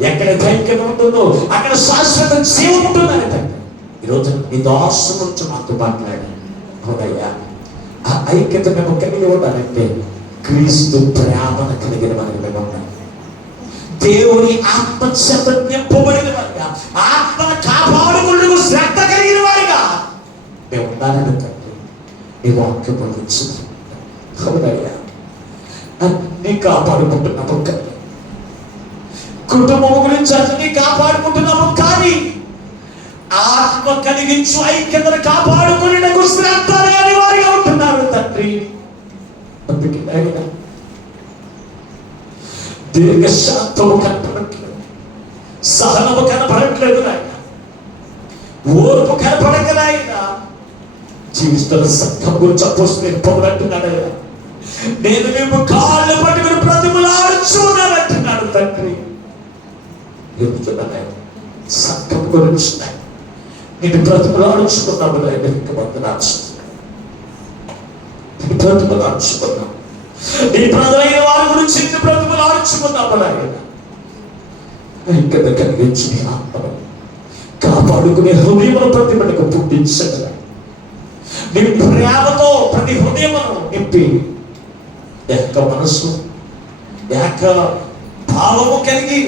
ఎక్కడైతే ఐక్యత ఉంటుందో అక్కడ శాశ్వత జీవం ఉంటుందని తండ్రి. ఈరోజు ఈ దాసు నుంచి మాతో మాట్లాడాను. అవునయ్యా, ఆ ఐక్యత మేము కలిగి ఉండాలంటే క్రీస్తు ప్రేమను కలిగిన వారికి మేము ఉండాలి. దేవుని ఆత్మచేత నింపబడిన వారిగా, ఆత్మను కాపాడుకుంటూ శ్రద్ధ కలిగిన వారిగా మేము ఉండాలని తండ్రి నీ వాక్యం పంపించింది. అవునయ్యా, అన్ని కాపాడుకుంటున్నాము కానీ, కుటుంబం గురించి అన్ని కాపాడుకుంటున్నాము కానీ, ఆత్మ కలిగించు ఐక్యతను కాపాడుకునేందుకు శ్రద్ధ లేని వారిగా ఉంటున్నారు తండ్రి. అందుకే ఆయన దీర్ఘశాంతము కనపడట్లేదు, సహనము కనపడట్లేదు నాయన, ఓర్పు కనపడకనాయన. జీవిస్తున్న సంఘం గురించి అపోస్తలుడు పౌలు అంటున్నాడు, నేను మేము కాళ్ళు పట్టుకుని బ్రతిమలాడుచున్నానంటున్నాడు తండ్రి. చెప్తున్నాను సంఘం గురించి నేను బ్రతిమలాడుచుకున్నాము నాయన. ఇంకా నేను బ్రతిమలాడుచుకున్నాం, నీ ప్రజలైన వారి గురించి నేను బ్రతిమలాడుచుకున్నాము నాయన. ఐక్యత కలిగించి నీ ఆత్మను కాపాడుకునే హృదయమును ప్రతి బిడ్డకు పుట్టించగల నీ ప్రేమతో ప్రతి హృదయమును నింపి ఏక మనస్సు ఏక భావము కలిగి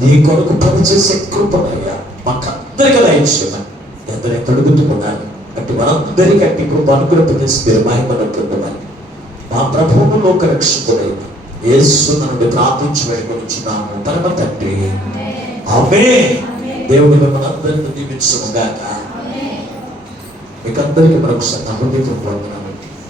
నీ కొరకు పనిచేసే కృపనయ్యా మాకందరికీ దయచేయమని ఎందరైతే అడుగుతున్నాను. అటు మనందరికీ అట్టి కృప అనుగ్రహించి మీరు మహిమను పొందమని మా ప్రభువును లోక రక్షకుడైన యేసు నుండి ప్రార్థించి వేడుకొనిచున్నాము పరమ తండ్రి. ఆమేన్. దేవుని మిమ్మల్ని అందరినీ దీవించును గాక. మీకు అందరికీ మరొకసారి నా హృదయపూర్వక వందనాలు.